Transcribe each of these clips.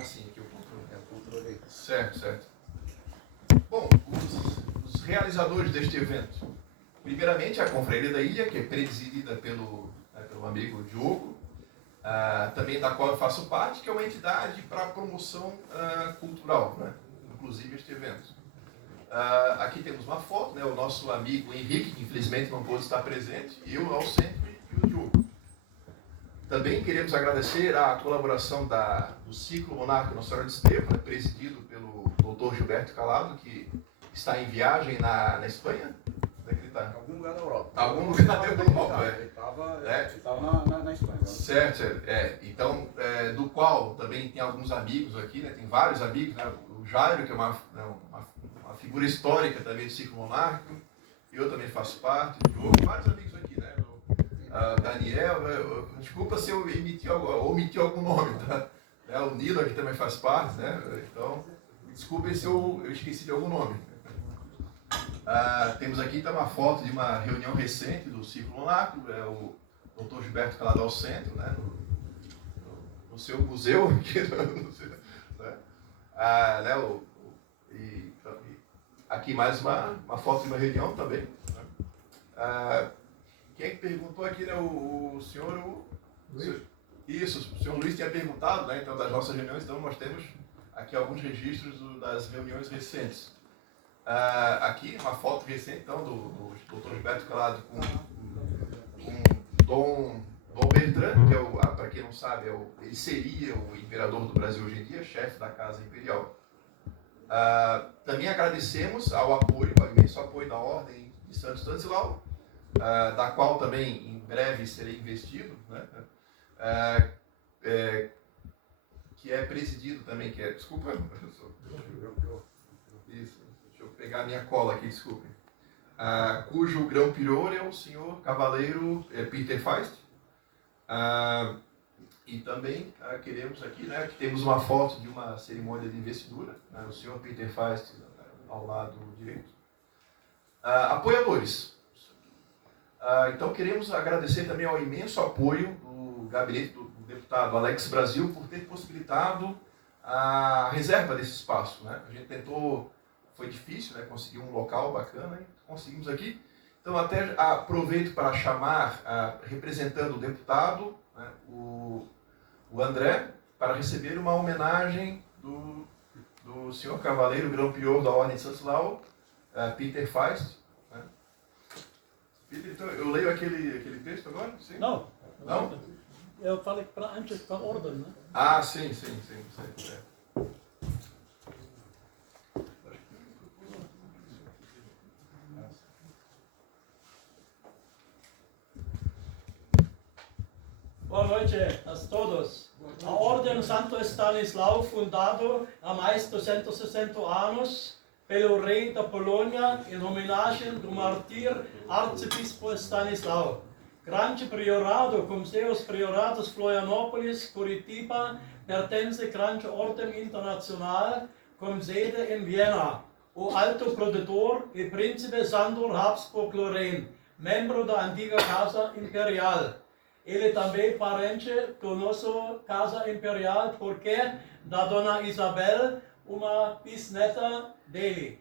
sim, aqui o controle. Certo, certo. Bom, os realizadores deste evento. Primeiramente, a Confraria da Ilha, que é presidida pelo amigo Diogo, também da qual eu faço parte, que é uma entidade para promoção cultural, né? Inclusive este evento. Aqui temos uma foto, né? O nosso amigo Henrique, que infelizmente não pôde estar presente, eu ao centro e o Diogo. Também queremos agradecer a colaboração do Ciclo Monarca Nossa Senhora de Estevo, né? Presidido pelo Dr. Gilberto Calado, que está em viagem na Espanha. Onde é que ele está? Em algum lugar da Europa. Algum lugar da Europa, Ele estava na Espanha. Certo, então, do qual também tem alguns amigos aqui, né? Tem vários amigos, né? O Jairo, que é uma figura histórica também do Ciclo Monárquico, eu também faço parte, o Diogo, vários amigos aqui, né? Daniel, desculpa se eu omiti algum nome, tá? O Nilo aqui também faz parte, né? Então, desculpem se eu esqueci de algum nome. Temos aqui então, uma foto de uma reunião recente do Ciclo Monárquico, o Dr. Gilberto Calado ao centro, né? No seu museu aqui, né? Aqui mais uma foto de uma reunião também. Né? Quem é que perguntou aqui, né? O senhor Luiz? Isso, o senhor Luiz tinha perguntado, né? Então, das nossas reuniões, então nós temos aqui alguns registros das reuniões recentes. Aqui, uma foto recente, então, do Dr. Gilberto Calado com Dom Bertrand, que é para quem não sabe, ele seria o imperador do Brasil hoje em dia, chefe da Casa Imperial. Também agradecemos ao imenso apoio da Ordem de Santo Stanislau, da qual também em breve serei investido, né? Que é presidido também, desculpa, isso, deixa eu pegar a minha cola aqui, desculpem. Cujo grão-prior é o senhor cavaleiro Peter Feist. E também queremos aqui, né, que temos uma foto de uma cerimônia de investidura, né, o senhor Peter Feist ao lado direito. Apoiadores. Então queremos agradecer também ao imenso apoio do gabinete do deputado Alex Brasil por ter possibilitado a reserva desse espaço, né? A gente tentou, foi difícil, né, conseguir um local bacana, e conseguimos aqui. Então até aproveito para chamar, representando o deputado, né, o André, para receber uma homenagem do senhor cavaleiro grão-prior da Ordem de Stanislau, Peter Feist. Né? Peter, então, eu leio aquele texto agora? Sim? Não. Não? Eu falei para antes com a ordem, né? Sim. Boa noite a todos. A Ordem Santo Stanislau, fundado há mais de 260 anos pelo rei da Polônia em homenagem do mártir arcebispo Stanislau. Grande priorado, com seus priorados Florianópolis, Curitiba, pertence à Grande Ordem Internacional com sede em Viena. O alto produtor e príncipe Sándor Habsburg-Lorraine, membro da antiga Casa Imperial. Ele também é parente da nossa Casa Imperial, porque da Dona Isabel, uma bisneta dele.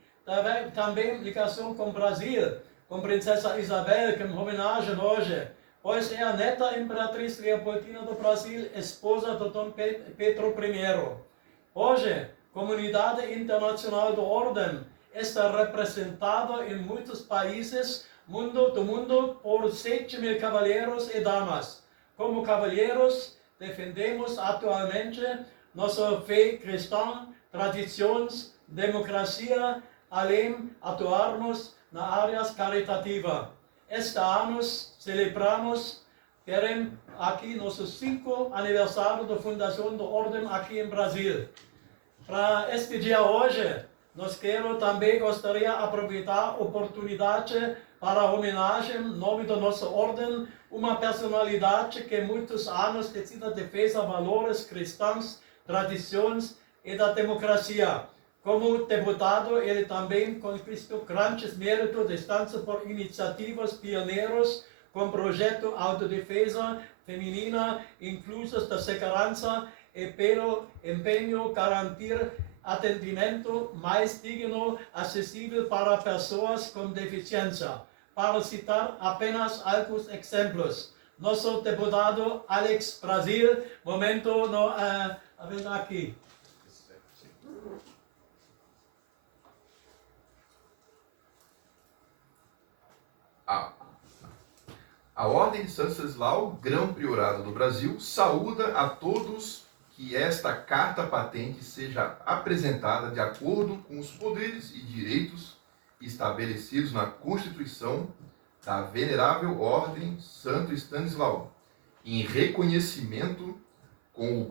Também ligação com o Brasil, com a Princesa Isabel, que em homenagem hoje, pois é a neta Imperatriz Leopoldina do Brasil, esposa do Dom Pedro I. Hoje, a comunidade internacional da Ordem está representada em muitos países do mundo por 7.000 cavalheiros e damas. Como cavalheiros, defendemos atualmente nossa fé cristã, tradições, democracia, além de atuarmos nas áreas caritativas. Este ano celebramos aqui nosso 5º aniversário da fundação da Ordem aqui em Brasil. Para este dia hoje, gostaria de aproveitar a oportunidade para a homenagem em nome da nossa ordem, uma personalidade que muitos anos decida defesa valores cristãos, tradições e da democracia. Como deputado, ele também conquistou grandes méritos distância por iniciativas pioneiras com projeto autodefesa feminina, inclusas da segurança e pelo empenho garantir atendimento mais digno, acessível para pessoas com deficiência. Para citar apenas alguns exemplos, nosso deputado Alex Brasil, momento no, vem aqui. A Ordem de Santo Stanislau, Grão-Priorado do Brasil, saúda a todos que esta carta patente seja apresentada de acordo com os poderes e direitos estabelecidos na Constituição da Venerável Ordem Santo Stanislau, em reconhecimento com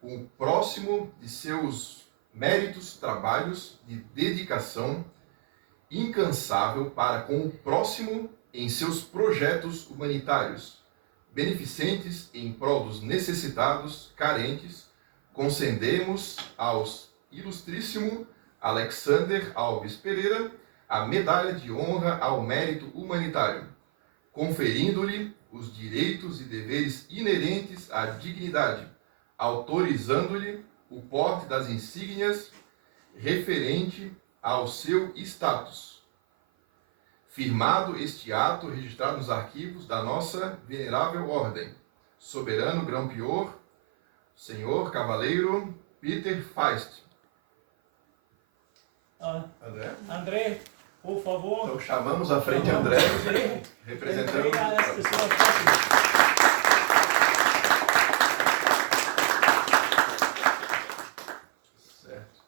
o próximo de seus méritos, trabalhos de dedicação incansável para com o próximo em seus projetos humanitários, beneficentes em prol dos necessitados, carentes, concedemos aos ilustríssimo Alexander Alves Pereira a medalha de honra ao mérito humanitário, conferindo-lhe os direitos e deveres inerentes à dignidade, autorizando-lhe o porte das insígnias referente ao seu status. Firmado este ato, registrado nos arquivos da nossa venerável ordem, soberano Grão-Prior, senhor cavaleiro Peter Feist. André, por favor. Então chamamos à frente André, representando. Certo.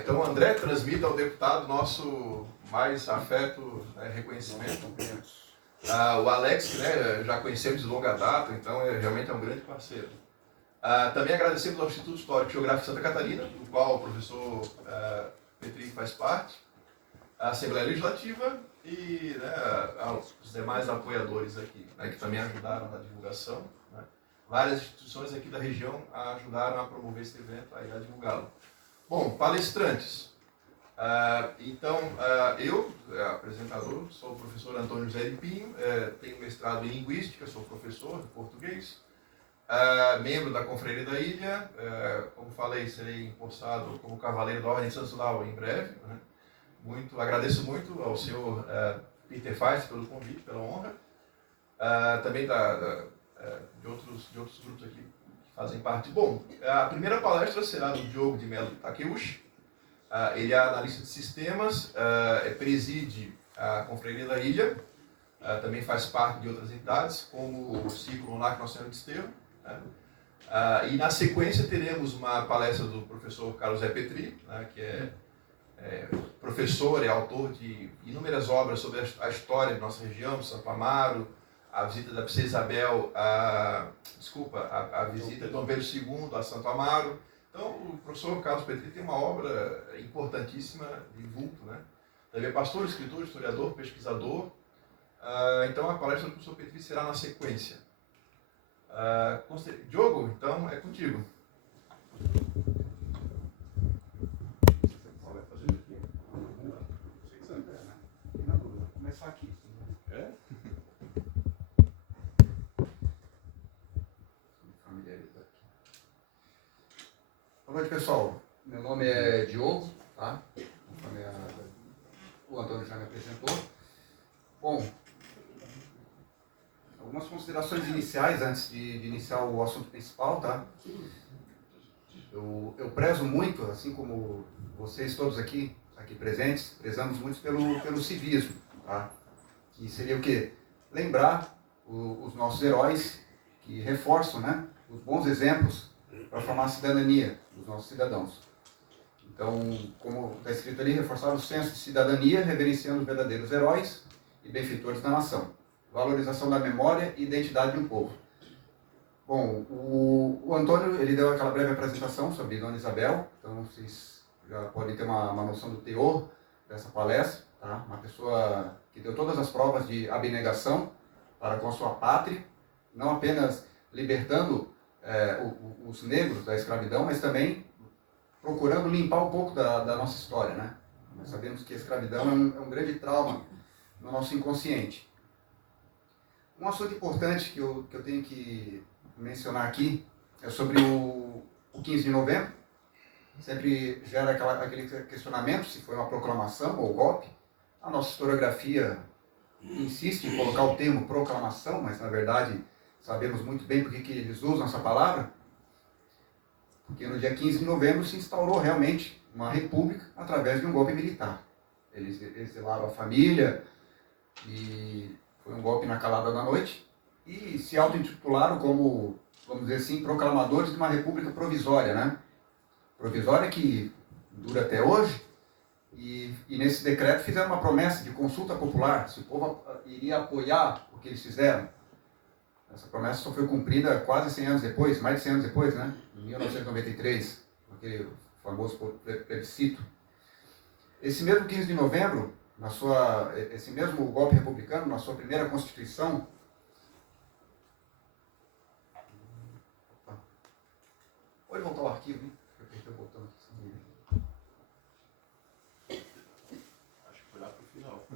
Então André transmita ao deputado nosso mais afeto, reconhecimento. O Alex, já conhecemos de longa data, então realmente é um grande parceiro. Também agradecemos ao Instituto Histórico e Geográfico de Santa Catarina, do qual o professor Petri faz parte, a Assembleia Legislativa e aos demais apoiadores aqui, que também ajudaram na divulgação. Várias instituições aqui da região ajudaram a promover esse evento e a divulgá-lo. Bom, palestrantes. Eu, apresentador, sou o professor Antônio José de Pinho, tenho mestrado em Linguística, sou professor de português, membro da Confraria da Ilha, como falei, serei empossado como cavaleiro da Ordem de Santo Stanislau em breve. Agradeço muito ao senhor Peter Feist pelo convite, pela honra, também de outros grupos aqui que fazem parte. Bom, a primeira palestra será do Diogo de Melo Takeuchi. Ele é analista de sistemas, preside a Confraria da Ilha, também faz parte de outras entidades, como o Ciclo Lunar Nossa Senhora de Desterro. E na sequência teremos uma palestra do professor Carlos Zé Petri, que é professor e autor de inúmeras obras sobre a história de nossa região, Santo Amaro, a visita da Princesa Isabel, a visita de Dom Pedro II a Santo Amaro. Então, o professor Carlos Petri tem uma obra importantíssima de vulto, Também é pastor, escritor, historiador, pesquisador. Então, a palestra do professor Petri será na sequência. Diogo, então, é contigo. Vai fazer aqui? Vou começar aqui. Boa noite, pessoal. Meu nome é Diogo, tá? O Antônio já me apresentou. Bom, algumas considerações iniciais antes de iniciar o assunto principal, tá? Eu prezo muito, assim como vocês todos aqui presentes, prezamos muito pelo civismo, tá? Que seria o quê? Lembrar os nossos heróis que reforçam, os bons exemplos para formar a cidadania dos nossos cidadãos. Então, como está escrito ali, reforçar o senso de cidadania, reverenciando os verdadeiros heróis e benfeitores da nação. Valorização da memória e identidade de um povo. Bom, o Antônio, ele deu aquela breve apresentação sobre Dona Isabel, então vocês já podem ter uma noção do teor dessa palestra, tá? Uma pessoa que deu todas as provas de abnegação para com a sua pátria, não apenas libertando os negros da escravidão, mas também procurando limpar um pouco da nossa história, Nós sabemos que a escravidão é um grande trauma no nosso inconsciente. Um assunto importante que eu tenho que mencionar aqui é sobre o 15 de novembro. Sempre gera aquele questionamento se foi uma proclamação ou golpe. A nossa historiografia insiste em colocar o termo proclamação, mas na verdade sabemos muito bem por que eles usam essa palavra. Porque no dia 15 de novembro se instaurou realmente uma república através de um golpe militar. Eles exilaram a família e foi um golpe na calada da noite e se auto-intitularam como, vamos dizer assim, proclamadores de uma república provisória, né? Provisória que dura até hoje, e nesse decreto fizeram uma promessa de consulta popular, se o povo iria apoiar o que eles fizeram. Essa promessa só foi cumprida quase 100 anos depois, mais de 100 anos depois, né? Em 1993, aquele famoso plebiscito. Esse mesmo 15 de novembro, esse mesmo golpe republicano, na sua primeira Constituição, pode voltar ao arquivo, hein? Eu apertei o botão aqui. Acho que foi lá pro final.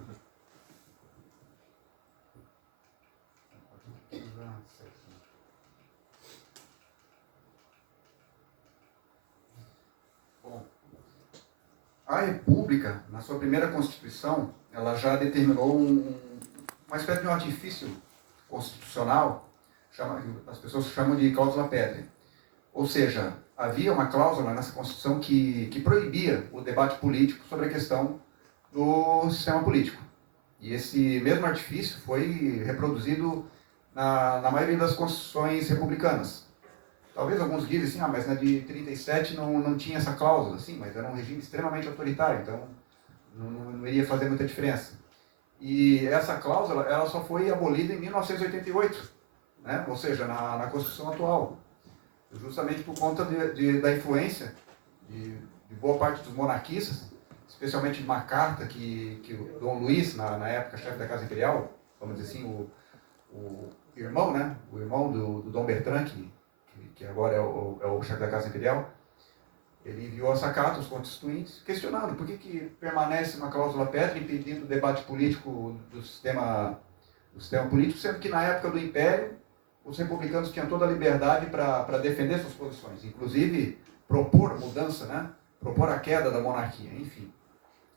Bom, a República, na sua primeira Constituição, ela já determinou uma espécie de um artifício constitucional, as pessoas chamam de cláusula pétrea. Ou seja, havia uma cláusula nessa Constituição que proibia o debate político sobre a questão do sistema político. E esse mesmo artifício foi reproduzido na maioria das constituições republicanas. Talvez alguns dizem assim, mas na de 37 não tinha essa cláusula. Sim, mas era um regime extremamente autoritário, então não iria fazer muita diferença. E essa cláusula ela só foi abolida em 1988, né? Ou seja, na Constituição atual. Justamente por conta da influência de boa parte dos monarquistas, especialmente de uma carta que o Dom Luís, na época chefe da Casa Imperial, vamos dizer assim, o irmão, né? O irmão do Dom Bertrand, que agora é o chefe da Casa Imperial, ele enviou essa carta aos constituintes, questionando por que permanece uma cláusula pétrea impedindo o debate político do sistema político, sendo que na época do Império os republicanos tinham toda a liberdade para defender suas posições, inclusive propor mudança, né? Propor a queda da monarquia, enfim.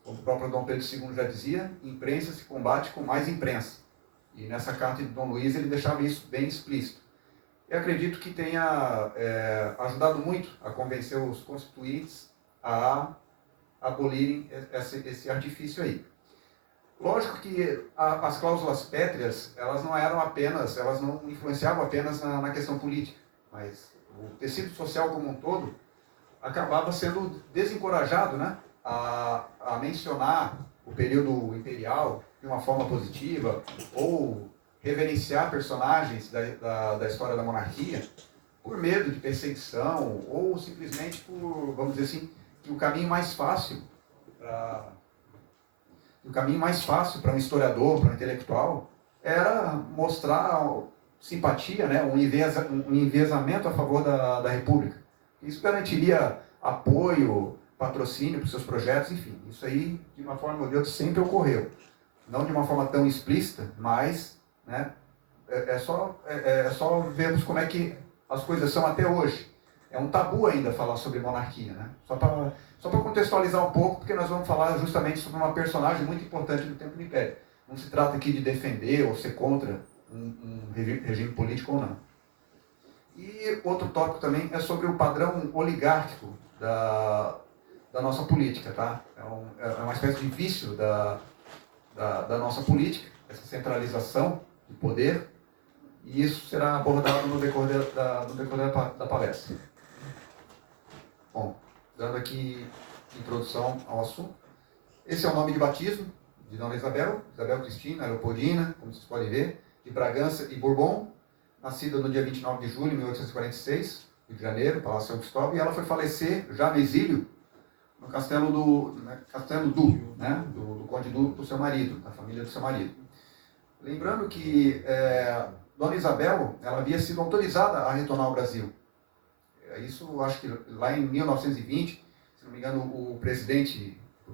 Como o próprio Dom Pedro II já dizia, imprensa se combate com mais imprensa. E nessa carta de Dom Luís ele deixava isso bem explícito. E acredito que tenha ajudado muito a convencer os constituintes a abolirem esse artifício aí. Lógico que as cláusulas pétreas, elas não influenciavam apenas na questão política, mas o tecido social como um todo acabava sendo desencorajado, né, a mencionar o período imperial de uma forma positiva, ou reverenciar personagens da história da monarquia por medo de perseguição, ou simplesmente por, vamos dizer assim, que o caminho mais fácil para um historiador, para um intelectual, era mostrar simpatia, né, um enviesamento a favor da República. Isso garantiria apoio, patrocínio para os seus projetos, enfim. Isso aí, de uma forma ou de outra, sempre ocorreu. Não de uma forma tão explícita, mas, né, é só vermos como é que as coisas são até hoje. É um tabu ainda falar sobre monarquia, né? Só para contextualizar um pouco, porque nós vamos falar justamente sobre uma personagem muito importante do tempo do Império. Não se trata aqui de defender ou ser contra um regime político ou não. E outro tópico também é sobre o padrão oligárquico da nossa política, tá? É uma espécie de vício da nossa política, essa centralização de poder, e isso será abordado no decorrer da palestra. Bom, dando aqui introdução ao assunto. Esse é o nome de batismo de Dona Isabel Cristina Leopoldina, como vocês podem ver, de Bragança e Bourbon, nascida no dia 29 de julho de 1846, Rio de Janeiro, Palácio São Cristóvão, e ela foi falecer já no exílio, no Castelo Du, né, do Conde Du, do seu marido, da família do seu marido. Lembrando que Dona Isabel, ela havia sido autorizada a retornar ao Brasil. Isso, acho que lá em 1920, se não me engano, o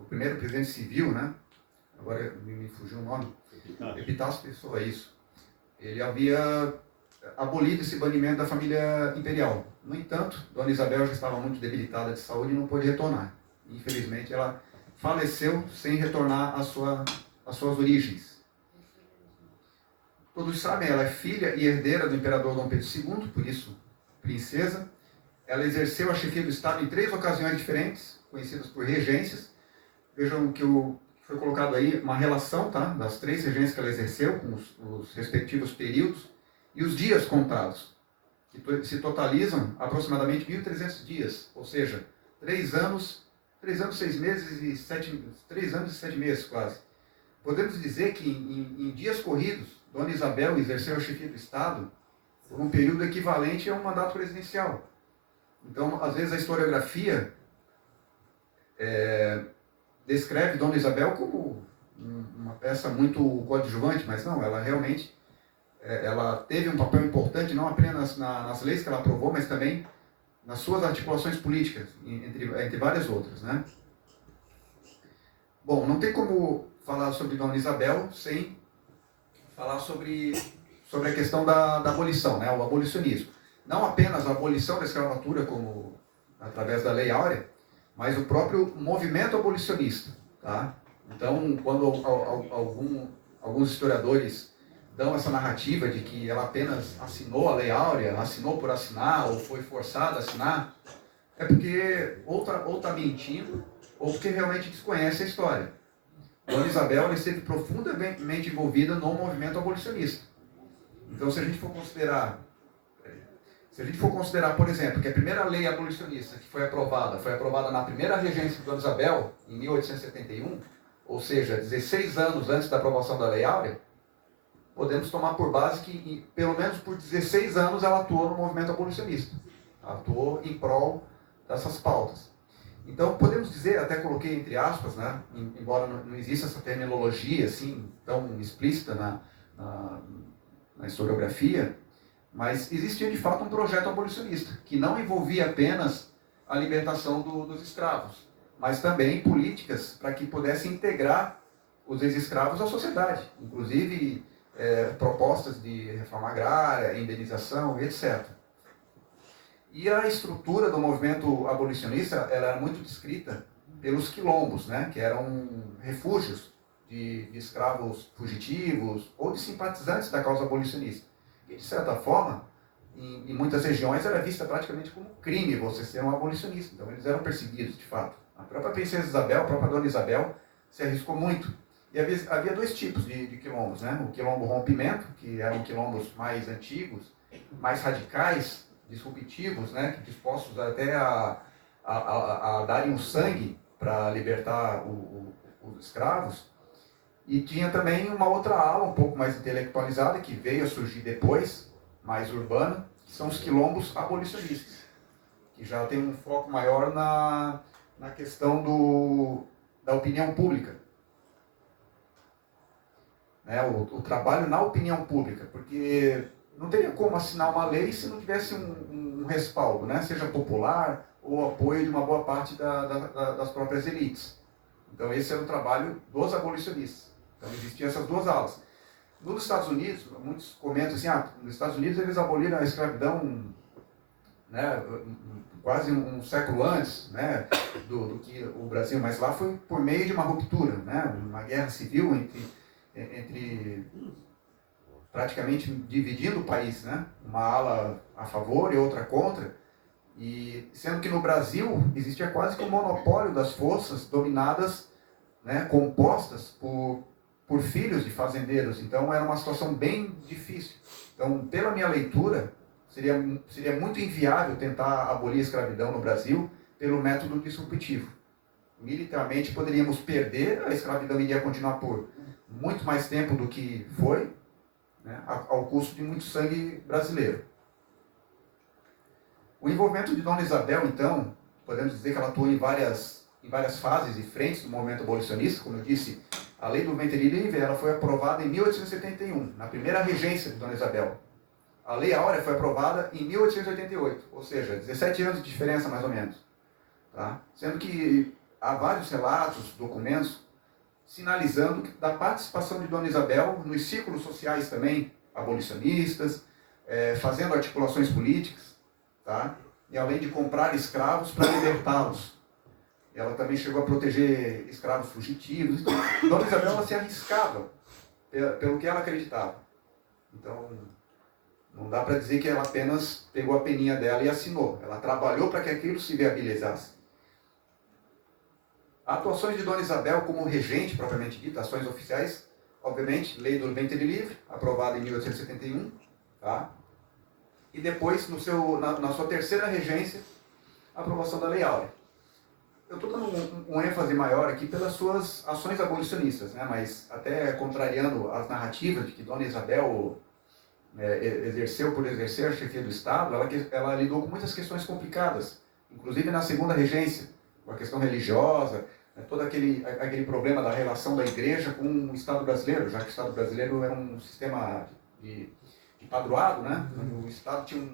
primeiro presidente civil, né, agora me fugiu o nome, Epitácio Pessoa, isso. Ele havia abolido esse banimento da família imperial. No entanto, Dona Isabel já estava muito debilitada de saúde e não pôde retornar. Infelizmente, ela faleceu sem retornar às suas origens. Todos sabem, ela é filha e herdeira do imperador Dom Pedro II, por isso, princesa. Ela exerceu a chefia do Estado em 3 ocasiões diferentes, conhecidas por regências. Vejam que foi colocado aí uma relação, tá, das 3 regências que ela exerceu, com os respectivos períodos, e os dias contados, que se totalizam aproximadamente 1.300 dias, ou seja, 3 anos, 6 meses e 3 anos e 7 meses quase. Podemos dizer que em dias corridos, Dona Isabel exerceu a chefia do Estado por um período equivalente a um mandato presidencial. Então, às vezes a historiografia descreve Dona Isabel como uma peça muito coadjuvante, mas não, ela realmente ela teve um papel importante não apenas nas leis que ela aprovou, mas também nas suas articulações políticas, entre várias outras, né? Bom, não tem como falar sobre Dona Isabel sem falar sobre a questão da abolição, né? O abolicionismo. Não apenas a abolição da escravatura, como através da Lei Áurea, mas o próprio movimento abolicionista. Tá? Então, quando alguns historiadores dão essa narrativa de que ela apenas assinou a Lei Áurea, assinou por assinar, ou foi forçada a assinar, é porque ou está mentindo, ou porque realmente desconhece a história. Dona Isabel esteve profundamente envolvida no movimento abolicionista. Então, se a gente for considerar, por exemplo, que a primeira lei abolicionista que foi aprovada na primeira regência de Dona Isabel, em 1871, ou seja, 16 anos antes da aprovação da Lei Áurea, podemos tomar por base que, pelo menos por 16 anos, ela atuou no movimento abolicionista. Atuou em prol dessas pautas. Então, podemos dizer, até coloquei entre aspas, né, embora não exista essa terminologia assim, tão explícita na historiografia, mas existia de fato um projeto abolicionista, que não envolvia apenas a libertação dos escravos, mas também políticas para que pudesse integrar os ex-escravos à sociedade, inclusive propostas de reforma agrária, indenização, etc. E a estrutura do movimento abolicionista era muito descrita pelos quilombos, né, que eram refúgios de escravos fugitivos ou de simpatizantes da causa abolicionista. E, de certa forma, em muitas regiões era vista praticamente como crime você ser um abolicionista. Então, eles eram perseguidos, de fato. A própria princesa Isabel, a própria Dona Isabel, se arriscou muito. E havia 2 tipos de quilombos, né? O quilombo rompimento, que eram quilombos mais antigos, mais radicais, disruptivos, né? Dispostos até a darem o sangue para libertar os escravos. E tinha também uma outra ala, um pouco mais intelectualizada, que veio a surgir depois, mais urbana, que são os quilombos abolicionistas, que já tem um foco maior na questão da opinião pública. Né? O trabalho na opinião pública, porque não teria como assinar uma lei se não tivesse um respaldo, né? Seja popular ou apoio de uma boa parte das próprias elites. Então esse era o trabalho dos abolicionistas. Então existiam essas 2 alas. Nos Estados Unidos, muitos comentam assim, nos Estados Unidos eles aboliram a escravidão, né, quase um século antes, né, do que o Brasil, mas lá foi por meio de uma ruptura, né, uma guerra civil entre praticamente dividindo o país, né, uma ala a favor e outra contra, e sendo que no Brasil existia quase que um monopólio das forças dominadas, né, compostas por filhos de fazendeiros. Então era uma situação bem difícil. Então, pela minha leitura, seria muito inviável tentar abolir a escravidão no Brasil pelo método disruptivo. Militarmente poderíamos perder, a escravidão iria continuar por muito mais tempo do que foi, né, ao custo de muito sangue brasileiro. O envolvimento de Dona Isabel, então, podemos dizer que ela atuou em várias fases e frentes do movimento abolicionista. Como eu disse, a lei do ventre livre ela foi aprovada em 1871, na primeira regência de Dona Isabel. A Lei Áurea foi aprovada em 1888, ou seja, 17 anos de diferença mais ou menos. Tá? Sendo que há vários relatos, documentos, sinalizando da participação de Dona Isabel nos círculos sociais também, abolicionistas, fazendo articulações políticas. Tá? e além de comprar escravos para libertá-los. Ela também chegou a proteger escravos fugitivos. Então, Dona Isabel ela se arriscava pelo que ela acreditava. Então, não dá para dizer que ela apenas pegou a peninha dela e assinou. Ela trabalhou para que aquilo se viabilizasse. Atuações de Dona Isabel como regente, propriamente dita, ações oficiais, obviamente, Lei do Ventre Livre, aprovada em 1871, tá? E depois, na sua terceira regência, a aprovação da Lei Áurea. Eu estou dando um ênfase maior aqui pelas suas ações abolicionistas, né? Mas até contrariando as narrativas de que Dona Isabel exerceu por exercer a chefia do Estado, ela lidou com muitas questões complicadas, inclusive na segunda regência, com a questão religiosa, todo aquele problema da relação da igreja com o Estado brasileiro, já que o Estado brasileiro era um sistema de padroado, né? O Estado tinha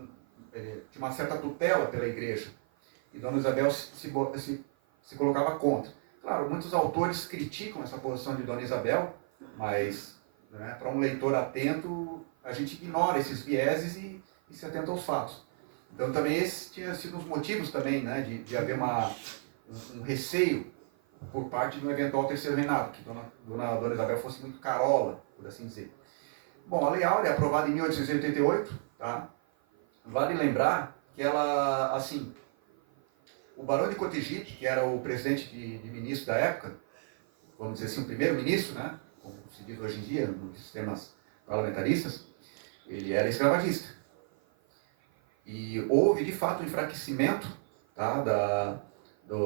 uma certa tutela pela igreja, e Dona Isabel se colocava contra. Claro, muitos autores criticam essa posição de Dona Isabel, mas, né, para um leitor atento, a gente ignora esses vieses e se atenta aos fatos. Então também esses tinham sido os motivos também, né, de haver um receio por parte do eventual terceiro reinado, que Dona Isabel fosse muito carola, por assim dizer. Bom, a Lei Áurea, aprovada em 1888, tá? Vale lembrar que ela, assim, o Barão de Cotegipe, que era o presidente de ministro da época, vamos dizer assim, o primeiro-ministro, né, como se diz hoje em dia, nos sistemas parlamentaristas, ele era escravagista. E houve, de fato, um enfraquecimento, tá,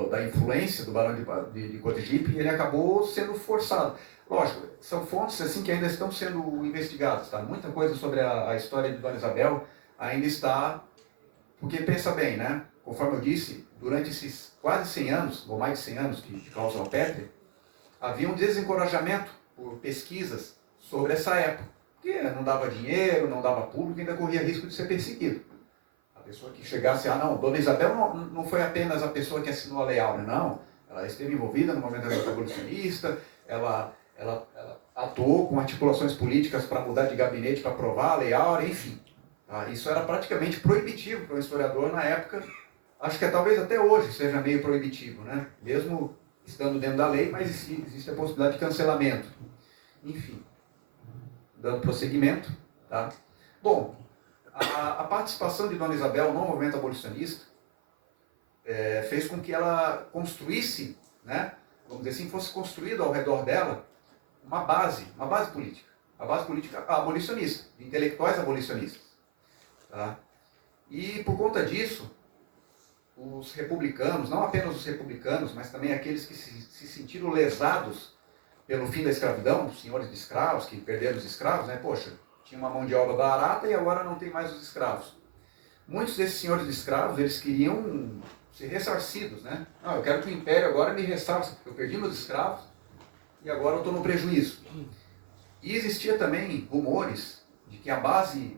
da influência do Barão de Cotegipe, e ele acabou sendo forçado. Lógico, são fontes assim que ainda estão sendo investigadas, tá? Muita coisa sobre a história de Dona Isabel ainda está, porque pensa bem, né? Conforme eu disse, durante esses quase 100 anos, ou mais de 100 anos de Klaus Alpendre, havia um desencorajamento por pesquisas sobre essa época, porque não dava dinheiro, não dava público, ainda corria risco de ser perseguido. A pessoa que chegasse, não, Dona Isabel não foi apenas a pessoa que assinou a Lei Áurea, não. Ela esteve envolvida no movimento abolicionista, ela atuou com articulações políticas para mudar de gabinete, para aprovar a Lei Áurea, enfim. Tá? Isso era praticamente proibitivo para o historiador na época. Acho que talvez até hoje seja meio proibitivo, né? Mesmo estando dentro da lei, mas existe a possibilidade de cancelamento. Enfim, dando prosseguimento. Tá? Bom, a participação de Dona Isabel no movimento abolicionista fez com que ela construísse, né, vamos dizer assim, fosse construído ao redor dela uma base política abolicionista, de intelectuais abolicionistas. Tá? E por conta disso, os republicanos, não apenas os republicanos, mas também aqueles que se sentiram lesados pelo fim da escravidão, os senhores de escravos, que perderam os escravos, né? Poxa, tinha uma mão de obra barata e agora não tem mais os escravos. Muitos desses senhores de escravos, eles queriam ser ressarcidos, né? Não, eu quero que o império agora me ressarça, porque eu perdi meus escravos e agora eu estou no prejuízo. E existia também rumores de que a base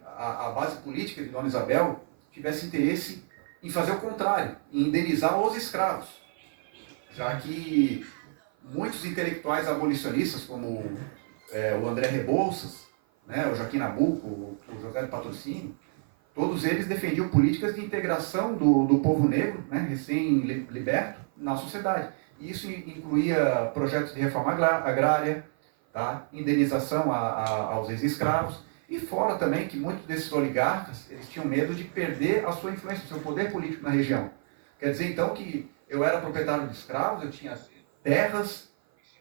política de Dona Isabel tivesse interesse em fazer o contrário, em indenizar os escravos, já que muitos intelectuais abolicionistas, como o André Rebouças, né, o Joaquim Nabuco, o José de Patrocínio, todos eles defendiam políticas de integração do povo negro, né, recém-liberto, na sociedade. E isso incluía projetos de reforma agrária, tá, indenização aos ex-escravos, e fora também que muitos desses oligarcas, eles tinham medo de perder a sua influência, o seu poder político na região. Quer dizer, então, que eu era proprietário de escravos, eu tinha terras,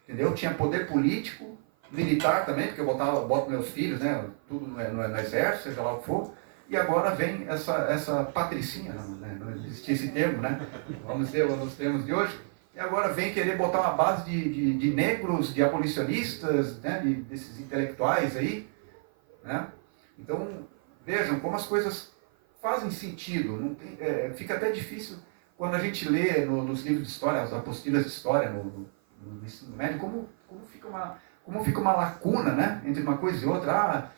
entendeu? Eu tinha poder político, militar também, porque eu boto meus filhos, né, tudo no exército, seja lá o que for, e agora vem essa patricinha, não existia esse termo, né? Vamos ter nos termos de hoje, e agora vem querer botar uma base de negros, de abolicionistas, né, desses intelectuais aí, né? Então, vejam como as coisas fazem sentido. Não tem, fica até difícil quando a gente lê nos livros de história, as apostilas de história no ensino médio, como fica uma lacuna, né, entre uma coisa e outra.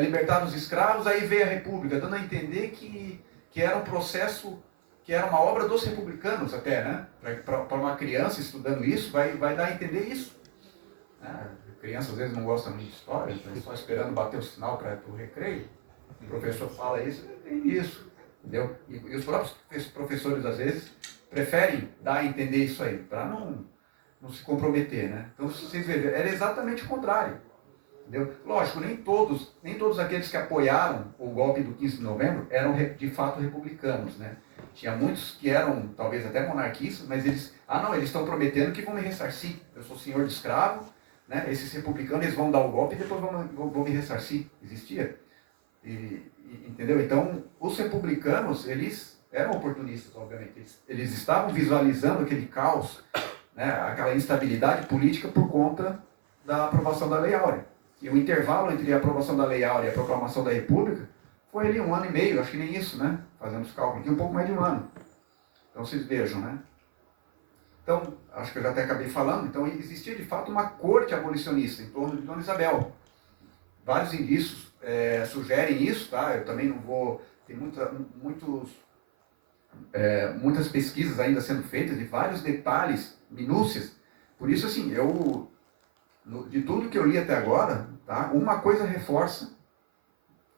Libertar os escravos, aí veio a República, dando a entender que era um processo, que era uma obra dos republicanos até, né? Para uma criança estudando isso, vai dar a entender isso. A criança às vezes não gosta muito de história, está só esperando bater o sinal para o recreio. O professor fala isso, tem isso. entendeu? E os próprios professores, às vezes, preferem dar a entender isso aí, para não se comprometer, né? Então, se vocês verem, era exatamente o contrário, entendeu? Lógico, nem todos aqueles que apoiaram o golpe do 15 de novembro eram, de fato, republicanos, né? Tinha muitos que eram, talvez, até monarquistas, mas eles estão prometendo que vão me ressarcir, eu sou senhor de escravo, né? Esses republicanos, eles vão dar o golpe e depois vão me ressarcir. Existia. Entendeu? Então, os republicanos, eles eram oportunistas, obviamente. Eles estavam visualizando aquele caos, né, aquela instabilidade política por conta da aprovação da Lei Áurea. E o intervalo entre a aprovação da Lei Áurea e a proclamação da República foi ali 1 ano e meio, acho que nem isso, né? Fazendo os cálculos aqui, um pouco mais de 1 ano. Então, vocês vejam, né? Então, acho que eu já até acabei falando, então existia de fato uma corte abolicionista em torno de Dona Isabel. Vários indícios sugerem isso, tá? Eu também não vou... Tem muitas pesquisas ainda sendo feitas e vários detalhes, minúcias. Por isso, assim, de tudo que eu li até agora, tá? Uma coisa reforça,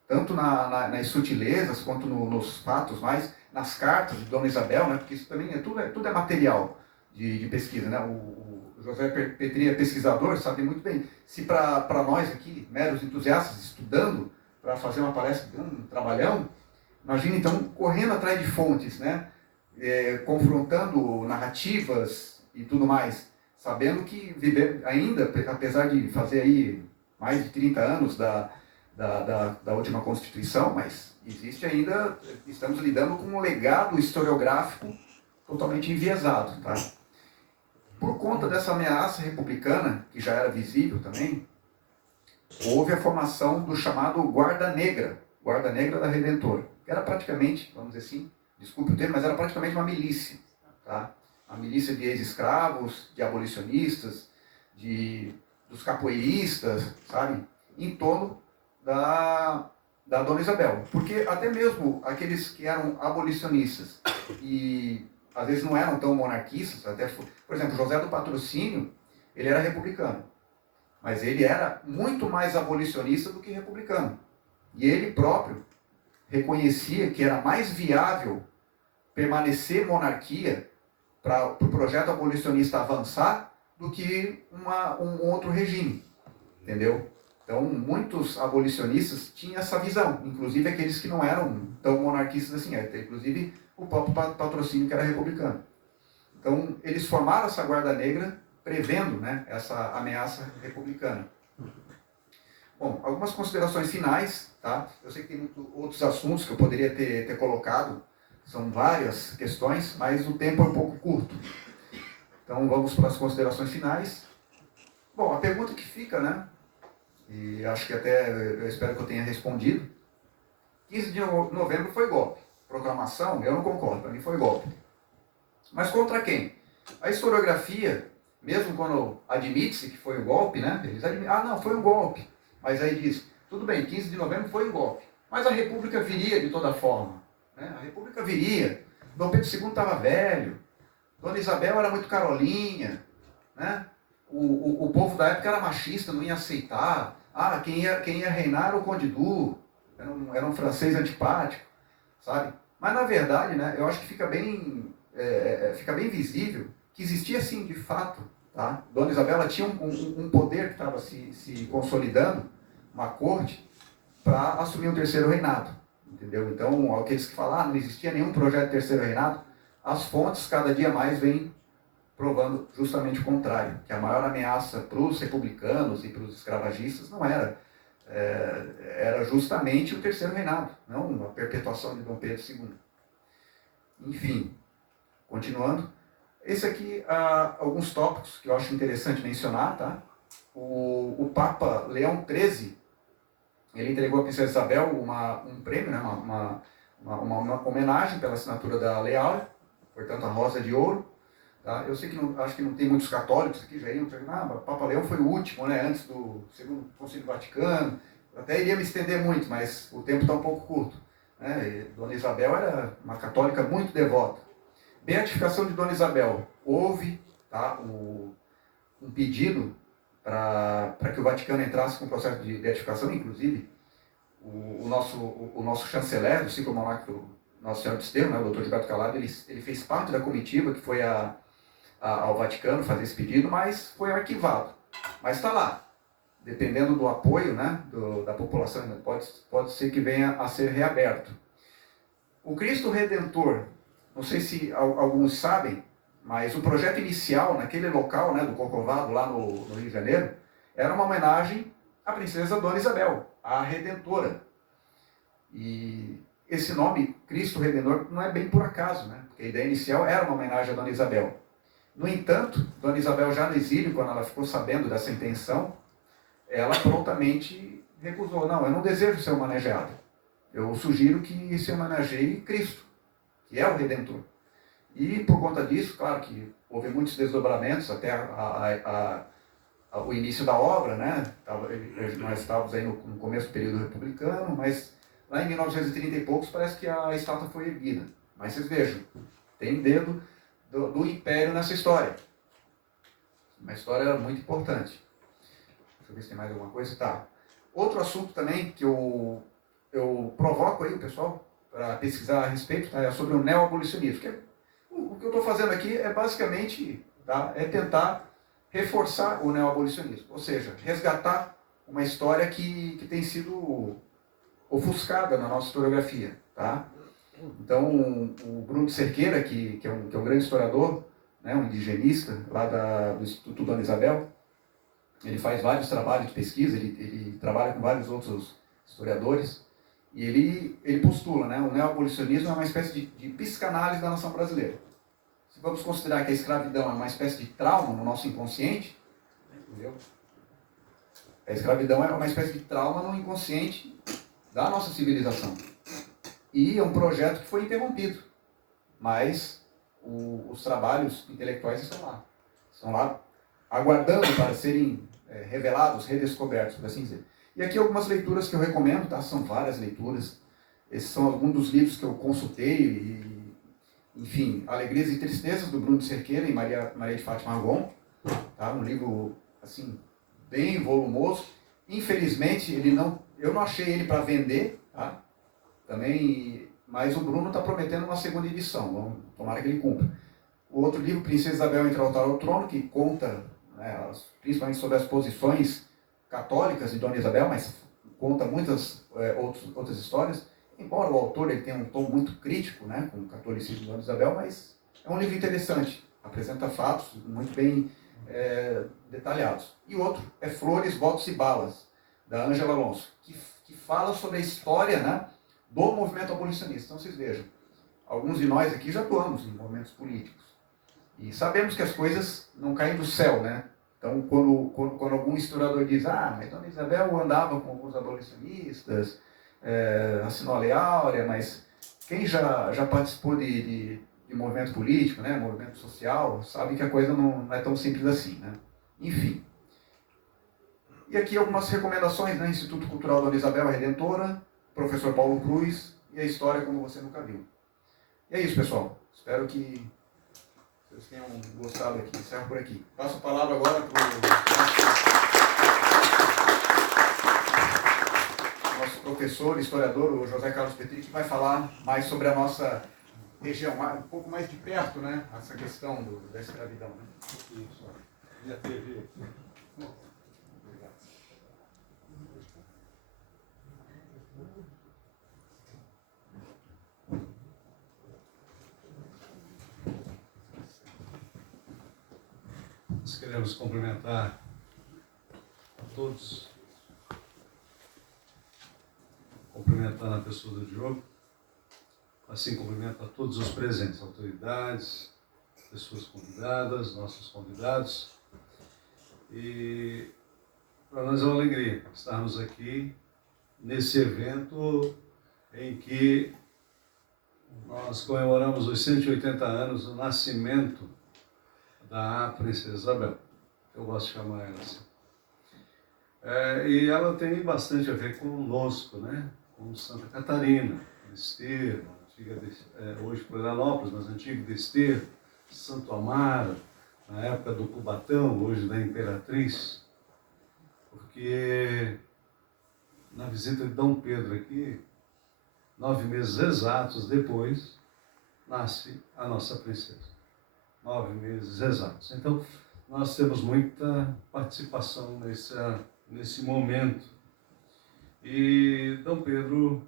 tanto nas sutilezas quanto nos fatos, mais nas cartas de Dona Isabel, né? Porque isso também tudo é material de pesquisa, né? O José Petri é pesquisador, sabe muito bem. Se para nós aqui, meros entusiastas, estudando para fazer uma palestra, um trabalhão, imagina então correndo atrás de fontes, né? Confrontando narrativas e tudo mais, sabendo que viver ainda, apesar de fazer aí mais de 30 anos da última Constituição, mas existe ainda, estamos lidando com um legado historiográfico totalmente enviesado, tá? Por conta dessa ameaça republicana, que já era visível também, houve a formação do chamado Guarda Negra da Redentor, que era praticamente, vamos dizer assim, desculpe o termo, mas era praticamente uma milícia, tá? Uma milícia de ex-escravos, de abolicionistas, dos capoeiristas, sabe? Em torno da Dona Isabel. Porque até mesmo aqueles que eram abolicionistas e às vezes não eram tão monarquistas, até, por exemplo, José do Patrocínio, ele era republicano, mas ele era muito mais abolicionista do que republicano. E ele próprio reconhecia que era mais viável permanecer monarquia para o projeto abolicionista avançar do que um outro regime, entendeu? Então, muitos abolicionistas tinham essa visão, inclusive aqueles que não eram tão monarquistas assim, inclusive o próprio Patrocínio, que era republicano. Então, eles formaram essa Guarda Negra prevendo, né, essa ameaça republicana. Bom, algumas considerações finais, tá? Eu sei que tem outros assuntos que eu poderia ter colocado, são várias questões, mas o tempo é um pouco curto. Então, vamos para as considerações finais. Bom, a pergunta que fica, né, e acho que até eu espero que eu tenha respondido, 15 de novembro foi golpe. Proclamação, eu não concordo, para mim foi golpe. Mas contra quem? A historiografia, mesmo quando admite-se que foi um golpe, né? Eles admitem, não, foi um golpe. Mas aí diz, tudo bem, 15 de novembro foi um golpe. Mas a República viria de toda forma. Né? A República viria. Dom Pedro II estava velho. Dona Isabel era muito carolinha. Né? O povo da época era machista, não ia aceitar. Quem ia reinar era o Conde Du. Era um francês antipático. Sabe? Mas na verdade, né, eu acho que fica bem visível que existia sim, de fato, tá? Dona Isabel tinha um poder que estava se consolidando, uma corte, para assumir um terceiro reinado, entendeu? Então, aqueles que falam, não existia nenhum projeto de terceiro reinado, as fontes cada dia mais vêm provando justamente o contrário, que a maior ameaça para os republicanos e para os escravagistas não era justamente o terceiro reinado, não a perpetuação de Dom Pedro II. Enfim, continuando, esse aqui, alguns tópicos que eu acho interessante mencionar, tá? O Papa Leão XIII, ele entregou à Princesa Isabel um prêmio, né? uma homenagem pela assinatura da Lei Áurea, portanto a Rosa de Ouro. Tá? Eu sei que acho que não tem muitos católicos aqui, já iam o Papa Leão foi o último, né? Antes do Segundo Concílio Vaticano. Eu até iria me estender muito, mas o tempo está um pouco curto. Né? Dona Isabel era uma católica muito devota. Beatificação de Dona Isabel. Houve, tá, um pedido para que o Vaticano entrasse com o processo de beatificação, inclusive o nosso chanceler, o ciclo monárquico Nossa Senhora do Desterro, né, o Dr. Gilberto Calado, ele fez parte da comitiva que foi ao Vaticano fazer esse pedido, mas foi arquivado. Mas está lá. Dependendo do apoio, né, da população, pode ser que venha a ser reaberto. O Cristo Redentor, não sei se alguns sabem, mas o projeto inicial, naquele local, né, do Corcovado, lá no Rio de Janeiro, era uma homenagem à princesa Dona Isabel, a Redentora. E esse nome, Cristo Redentor, não é bem por acaso, né? Porque a ideia inicial era uma homenagem a Dona Isabel. No entanto, Dona Isabel já no exílio, quando ela ficou sabendo dessa intenção, ela prontamente recusou. Não, eu não desejo ser homenageada. Eu sugiro que se homenageie Cristo, que é o Redentor. E por conta disso, claro que houve muitos desdobramentos até o início da obra, né? Nós estávamos aí no começo do período republicano, mas lá em 1930 e poucos parece que a estátua foi erguida. Mas vocês vejam, tem dedo do Império nessa história. Uma história muito importante. Deixa eu ver se tem mais alguma coisa. Tá. Outro assunto também que eu provoco aí o pessoal para pesquisar a respeito, tá? É sobre o neoabolicionismo. O que eu estou fazendo aqui é basicamente, tá? É tentar reforçar o neoabolicionismo. Ou seja, resgatar uma história que tem sido ofuscada na nossa historiografia. Tá? Então, o Bruno de Cerqueira, que é um grande historiador, né, um indigenista lá do Instituto Dona Isabel, ele faz vários trabalhos de pesquisa, ele trabalha com vários outros historiadores, e ele postula, né, o neoabolicionismo é uma espécie de psicanálise da nação brasileira. Se vamos considerar que a escravidão é uma espécie de trauma no nosso inconsciente, entendeu? A escravidão é uma espécie de trauma no inconsciente da nossa civilização. E é um projeto que foi interrompido, mas os trabalhos intelectuais estão lá aguardando para serem revelados, redescobertos, por assim dizer. E aqui algumas leituras que eu recomendo, tá? São várias leituras. Esses são alguns dos livros que eu consultei, enfim, Alegrias e Tristezas, do Bruno de Cerqueira e Maria de Fátima Agon, tá? Um livro, assim, bem volumoso. Infelizmente, eu não achei ele para vender, tá? Também, mas o Bruno está prometendo uma segunda edição, vamos tomara que ele cumpra. O outro livro, Princesa Isabel entre o altar ao trono, que conta, né, principalmente sobre as posições católicas de Dona Isabel, mas conta muitas outras histórias, embora o autor ele tenha um tom muito crítico, né, com o catolicismo de Dona Isabel, mas é um livro interessante, apresenta fatos muito bem detalhados. E outro é Flores, Votos e Balas, da Ângela Alonso, que fala sobre a história, né, do movimento abolicionista. Então vocês vejam, alguns de nós aqui já atuamos em movimentos políticos. E sabemos que as coisas não caem do céu, né? Então, quando algum historiador diz, mas Dona Isabel andava com alguns abolicionistas, assinou a Lei Áurea, mas quem já participou de movimento político, né, movimento social, sabe que a coisa não é tão simples assim, né? Enfim. E aqui algumas recomendações, né? Instituto Cultural Dona Isabel, a Redentora, Professor Paulo Cruz e a História Como Você Nunca Viu. E é isso, pessoal. Espero que vocês tenham gostado aqui. Encerro por aqui. Passo a palavra agora para o nosso professor, historiador, o José Carlos Petri, que vai falar mais sobre a nossa região, um pouco mais de perto, né? Essa questão da escravidão. Né? Isso. E a TV? Nós queremos cumprimentar a todos, cumprimentando a pessoa do Diogo, assim cumprimento a todos os presentes, autoridades, pessoas convidadas, nossos convidados. E para nós é uma alegria estarmos aqui nesse evento em que nós comemoramos os 180 anos do nascimento da Princesa Isabel, eu gosto de chamar ela assim. E ela tem bastante a ver conosco, né? Com Santa Catarina, Desterro, hoje Florianópolis, mas antigo Desterro, Santo Amaro, na época do Cubatão, hoje da Imperatriz, porque na visita de Dom Pedro aqui, 9 meses exatos depois, nasce a nossa princesa. 9 meses exatos. Então, nós temos muita participação nesse momento. E Dom Pedro,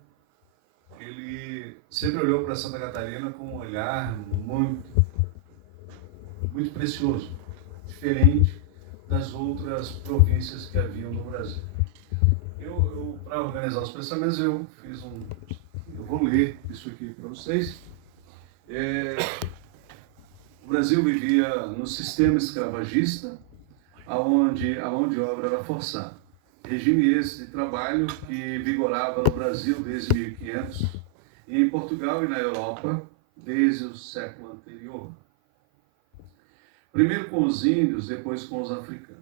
ele sempre olhou para Santa Catarina com um olhar muito precioso, diferente das outras províncias que haviam no Brasil. Eu para organizar os pensamentos, eu vou ler isso aqui para vocês. O Brasil vivia no sistema escravagista, onde a mão de obra era forçada. Regime esse de trabalho que vigorava no Brasil desde 1500 e em Portugal e na Europa desde o século anterior. Primeiro com os índios, depois com os africanos.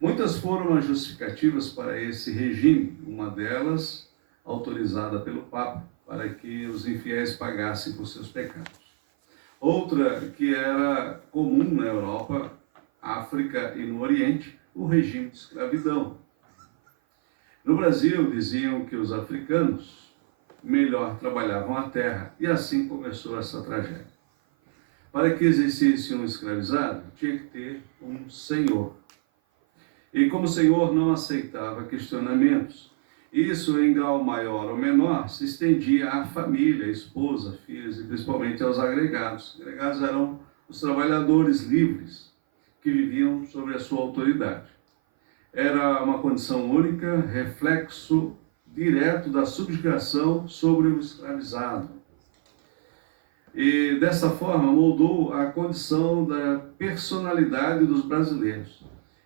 Muitas foram as justificativas para esse regime, uma delas autorizada pelo Papa, para que os infiéis pagassem por seus pecados. Outra que era comum na Europa, África e no Oriente, o regime de escravidão. No Brasil, diziam que os africanos melhor trabalhavam a terra, e assim começou essa tragédia. Para que existisse um escravizado, tinha que ter um senhor. E como o senhor não aceitava questionamentos, isso, em grau maior ou menor, se estendia à família, esposa, filhos e principalmente aos agregados. Agregados eram os trabalhadores livres que viviam sob a sua autoridade. Era uma condição única, reflexo direto da subjugação sobre o escravizado. E dessa forma moldou a condição da personalidade dos brasileiros.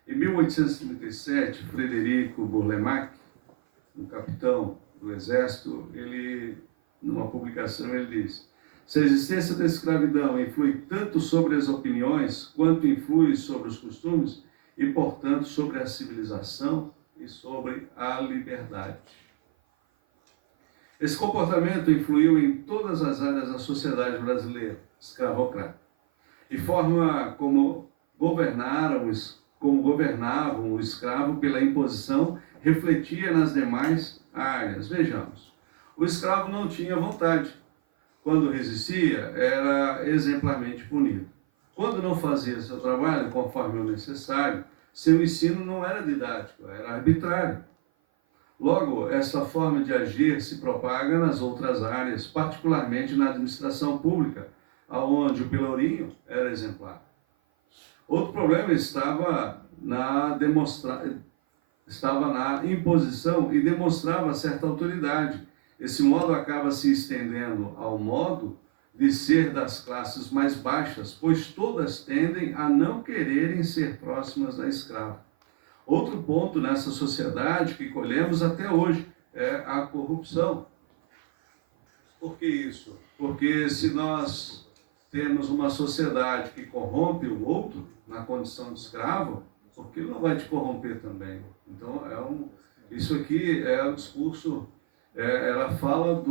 Em 1837, Frederico Bourlemaque, um capitão do exército, numa publicação, ele diz: se a existência da escravidão influi tanto sobre as opiniões, quanto influi sobre os costumes, e, portanto, sobre a civilização e sobre a liberdade. Esse comportamento influiu em todas as áreas da sociedade brasileira, escravocrata, e forma como governavam o escravo pela imposição, refletia nas demais áreas. Vejamos, o escravo não tinha vontade. Quando resistia, era exemplarmente punido. Quando não fazia seu trabalho conforme o necessário, seu ensino não era didático, era arbitrário. Logo, esta forma de agir se propaga nas outras áreas, particularmente na administração pública, onde o pelourinho era exemplar. Outro problema estava na imposição e demonstrava certa autoridade. Esse modo acaba se estendendo ao modo de ser das classes mais baixas, pois todas tendem a não quererem ser próximas da escrava. Outro ponto nessa sociedade que colhemos até hoje é a corrupção. Por que isso? Porque se nós temos uma sociedade que corrompe o outro na condição de escravo, por que ele não vai te corromper também? Então, isso aqui é o discurso, ela fala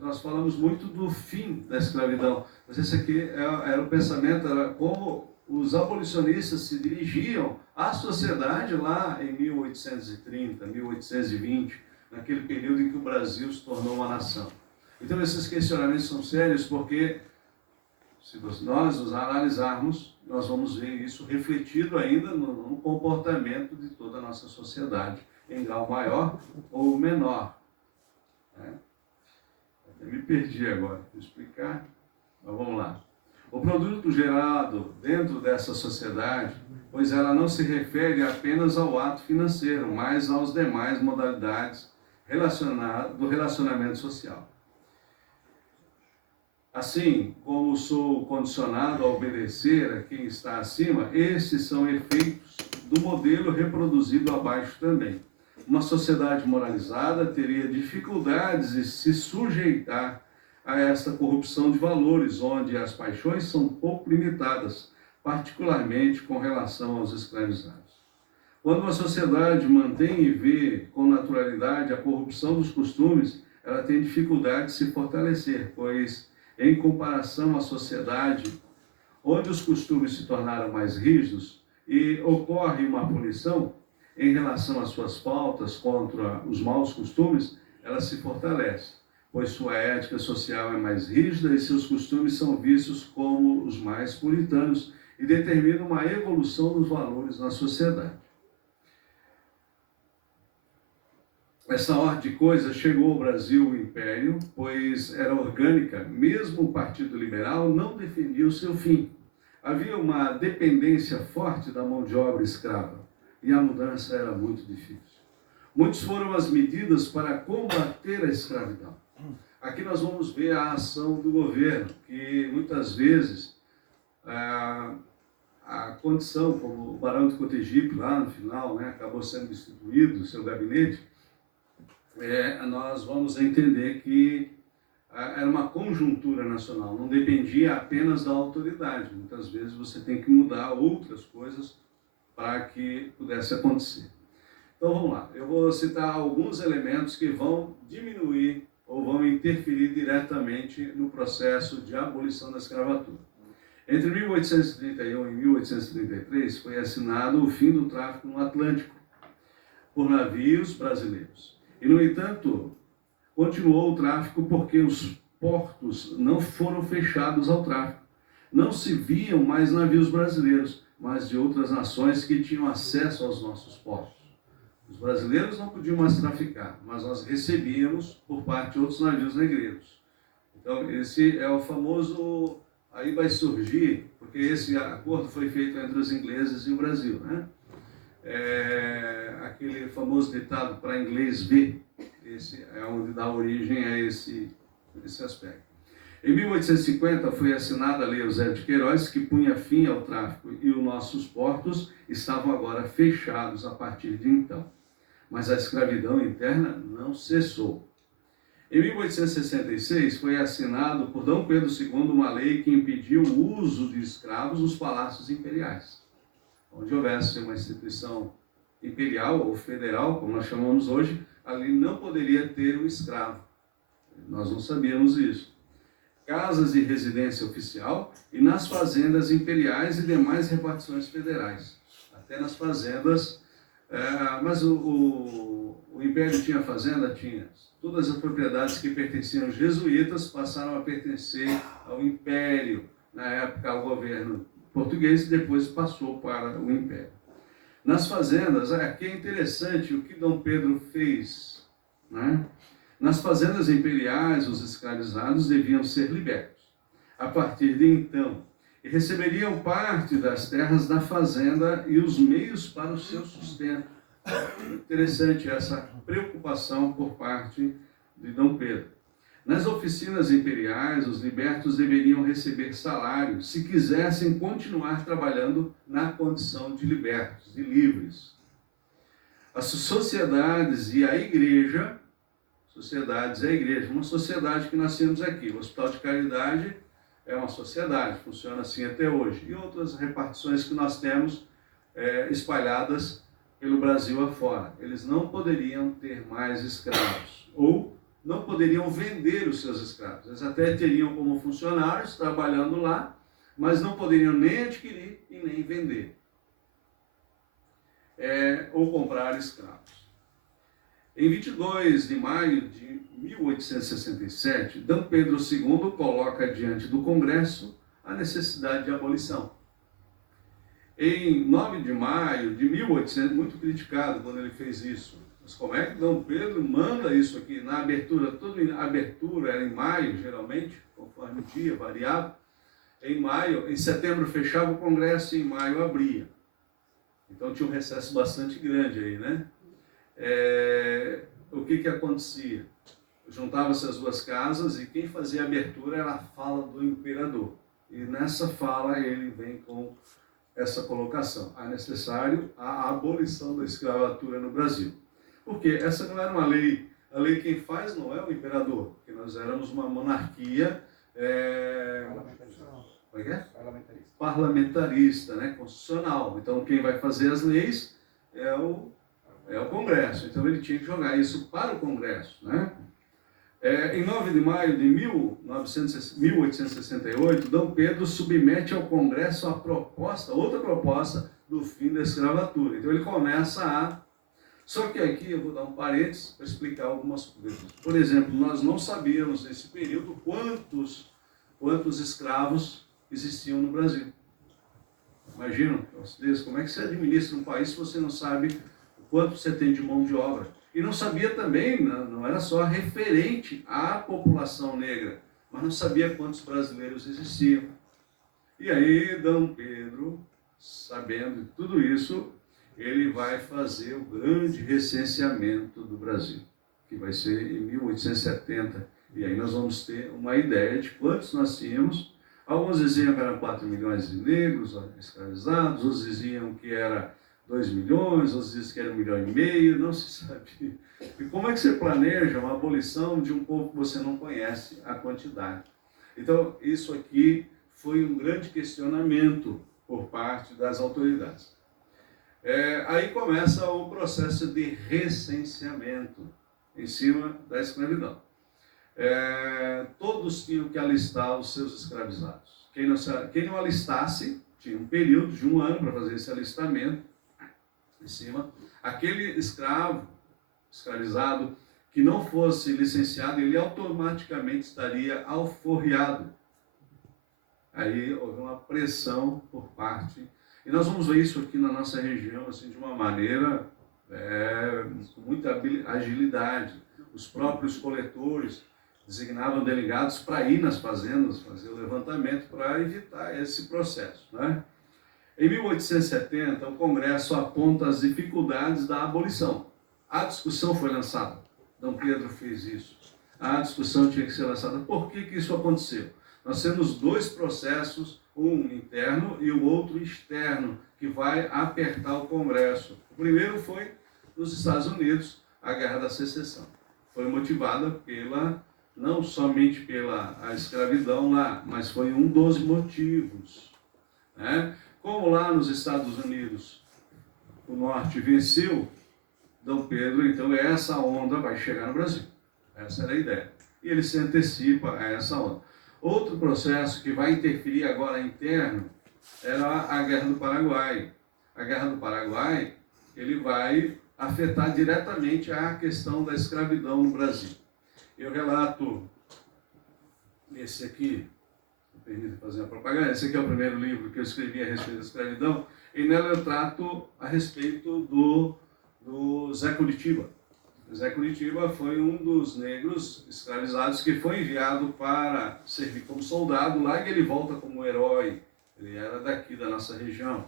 nós falamos muito do fim da escravidão, mas esse aqui era o pensamento, era como os abolicionistas se dirigiam à sociedade lá em 1830, 1820, naquele período em que o Brasil se tornou uma nação. Então, esses questionamentos são sérios porque, se nós os analisarmos, nós vamos ver isso refletido ainda no comportamento de toda a nossa sociedade, em grau maior ou menor. Eu me perdi agora, vou explicar, mas vamos lá. O produto gerado dentro dessa sociedade, pois ela não se refere apenas ao ato financeiro, mas às demais modalidades do relacionamento social. Assim, como sou condicionado a obedecer a quem está acima, esses são efeitos do modelo reproduzido abaixo também. Uma sociedade moralizada teria dificuldades de se sujeitar a essa corrupção de valores, onde as paixões são pouco limitadas, particularmente com relação aos escravizados. Quando uma sociedade mantém e vê com naturalidade a corrupção dos costumes, ela tem dificuldade de se fortalecer, pois, em comparação à sociedade onde os costumes se tornaram mais rígidos e ocorre uma punição em relação às suas faltas contra os maus costumes, ela se fortalece. pois sua ética social é mais rígida e seus costumes são vistos como os mais puritanos e determinam uma evolução dos valores na sociedade. Essa ordem de coisas chegou ao Brasil, o Império, pois era orgânica, mesmo o Partido Liberal não defendia o seu fim. Havia uma dependência forte da mão de obra escrava e a mudança era muito difícil. Muitas foram as medidas para combater a escravidão. Aqui nós vamos ver a ação do governo, que muitas vezes a condição, como o Barão de Cotegipe, lá no final, né, acabou sendo destituído do seu gabinete, nós vamos entender que era uma conjuntura nacional, não dependia apenas da autoridade. Muitas vezes você tem que mudar outras coisas para que pudesse acontecer. Então vamos lá, eu vou citar alguns elementos que vão diminuir ou vão interferir diretamente no processo de abolição da escravatura. Entre 1831 e 1833 foi assinado o fim do tráfico no Atlântico por navios brasileiros. E, no entanto, continuou o tráfico porque os portos não foram fechados ao tráfico. Não se viam mais navios brasileiros, mas de outras nações que tinham acesso aos nossos portos. Os brasileiros não podiam mais traficar, mas nós recebíamos por parte de outros navios negreiros. Então, esse é o famoso... Aí vai surgir, porque esse acordo foi feito entre os ingleses e o Brasil, né? Aquele famoso ditado para inglês ver, esse é onde dá origem a esse aspecto. Em 1850 foi assinada a Lei Eusébio de Queiroz, que punha fim ao tráfico e os nossos portos estavam agora fechados a partir de então. Mas a escravidão interna não cessou. Em 1866 foi assinado por D. Pedro II uma lei que impediu o uso de escravos nos palácios imperiais. Onde houvesse uma instituição imperial ou federal, como nós chamamos hoje, ali não poderia ter um escravo. Nós não sabíamos isso. Casas de residência oficial e nas fazendas imperiais e demais repartições federais. Até nas fazendas, mas o Império tinha fazenda? Tinha. Todas as propriedades que pertenciam aos jesuítas passaram a pertencer ao Império, na época ao governo português, e depois passou para o Império. Nas fazendas, aqui é interessante o que Dom Pedro fez, né? Nas fazendas imperiais, os escravizados deviam ser libertos, a partir de então, e receberiam parte das terras da fazenda e os meios para o seu sustento. Interessante essa preocupação por parte de Dom Pedro. Nas oficinas imperiais, os libertos deveriam receber salário se quisessem continuar trabalhando na condição de libertos, de livres. As sociedades e a igreja, uma sociedade que nós temos aqui. O Hospital de Caridade é uma sociedade, funciona assim até hoje. E outras repartições que nós temos espalhadas pelo Brasil afora. Eles não poderiam ter mais escravos, ou não poderiam vender os seus escravos. Eles até teriam como funcionários trabalhando lá, mas não poderiam nem adquirir e nem vender, ou comprar escravos. Em 22 de maio de 1867, D. Pedro II coloca diante do Congresso a necessidade de abolição. Em 9 de maio de 1800, muito criticado quando ele fez isso. Mas como é que D. Pedro manda isso aqui na abertura? A abertura era em maio, geralmente, conforme o dia variava. Em setembro fechava o Congresso e em maio abria. Então tinha um recesso bastante grande aí, né? O que acontecia? Juntava-se as duas casas e quem fazia a abertura era a fala do imperador. E nessa fala ele vem com essa colocação: é necessário a abolição da escravatura no Brasil. Porque essa não era uma lei, a lei quem faz não é o imperador, porque nós éramos uma monarquia parlamentarista, né, constitucional. Então quem vai fazer as leis é o Congresso, então ele tinha que jogar isso para o Congresso, né? Em 9 de maio de 1868, D. Pedro submete ao Congresso outra proposta do fim da escravatura. Então ele começa a Só que aqui eu vou dar um parênteses para explicar algumas coisas. Por exemplo, nós não sabíamos nesse período quantos escravos existiam no Brasil. Imaginam, como é que você administra um país se você não sabe o quanto você tem de mão de obra? E não sabia também, não era só referente à população negra, mas não sabia quantos brasileiros existiam. E aí, Dom Pedro, sabendo de tudo isso, ele vai fazer o grande recenseamento do Brasil, que vai ser em 1870. E aí nós vamos ter uma ideia de quantos nós tínhamos. Alguns diziam que eram 4 milhões de negros escravizados, outros diziam que era 2 milhões, outros diziam que era 1,5 milhão, não se sabia. E como é que você planeja uma abolição de um povo que você não conhece a quantidade? Então, isso aqui foi um grande questionamento por parte das autoridades. Aí começa o processo de recenseamento em cima da escravidão. Todos tinham que alistar os seus escravizados. Quem não alistasse, tinha um período de 1 ano para fazer esse alistamento em cima. Aquele escravizado que não fosse licenciado, ele automaticamente estaria alforriado. Aí houve uma pressão por parte. E nós vamos ver isso aqui na nossa região assim, de uma maneira com muita agilidade. Os próprios coletores designavam delegados para ir nas fazendas, fazer o levantamento para evitar esse processo. Né? Em 1870, o Congresso aponta as dificuldades da abolição. A discussão foi lançada. Dom Pedro fez isso. A discussão tinha que ser lançada. Por que isso aconteceu? Nós temos 2 processos, um interno e o outro externo, que vai apertar o Congresso. O primeiro foi nos Estados Unidos, a Guerra da Secessão. Foi motivada não somente pela escravidão lá, mas foi um dos motivos. Né? Como lá nos Estados Unidos o Norte venceu, Dom Pedro, então essa onda vai chegar no Brasil. Essa era a ideia. E ele se antecipa a essa onda. Outro processo que vai interferir agora interno era a Guerra do Paraguai. A Guerra do Paraguai, ele vai afetar diretamente a questão da escravidão no Brasil. Eu relato esse aqui, me permita fazer uma propaganda, esse aqui é o primeiro livro que eu escrevi a respeito da escravidão, e nela eu trato a respeito do Zé Curitiba. Zé Curitiba foi um dos negros escravizados que foi enviado para servir como soldado lá, e ele volta como herói. Ele era daqui da nossa região.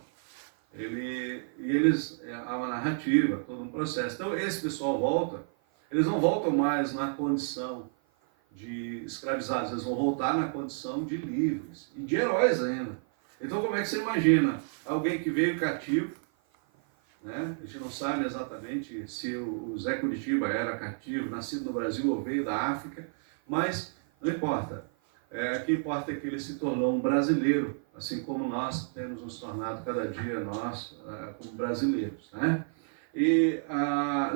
Há uma narrativa, todo um processo. Então esse pessoal volta, eles não voltam mais na condição de escravizados, eles vão voltar na condição de livres e de heróis ainda. Então como é que você imagina alguém que veio cativo, né? A gente não sabe exatamente se o Zé Curitiba era cativo, nascido no Brasil ou veio da África, mas não importa. O que importa é que ele se tornou um brasileiro, assim como nós temos nos tornado cada dia nós como brasileiros. Né? E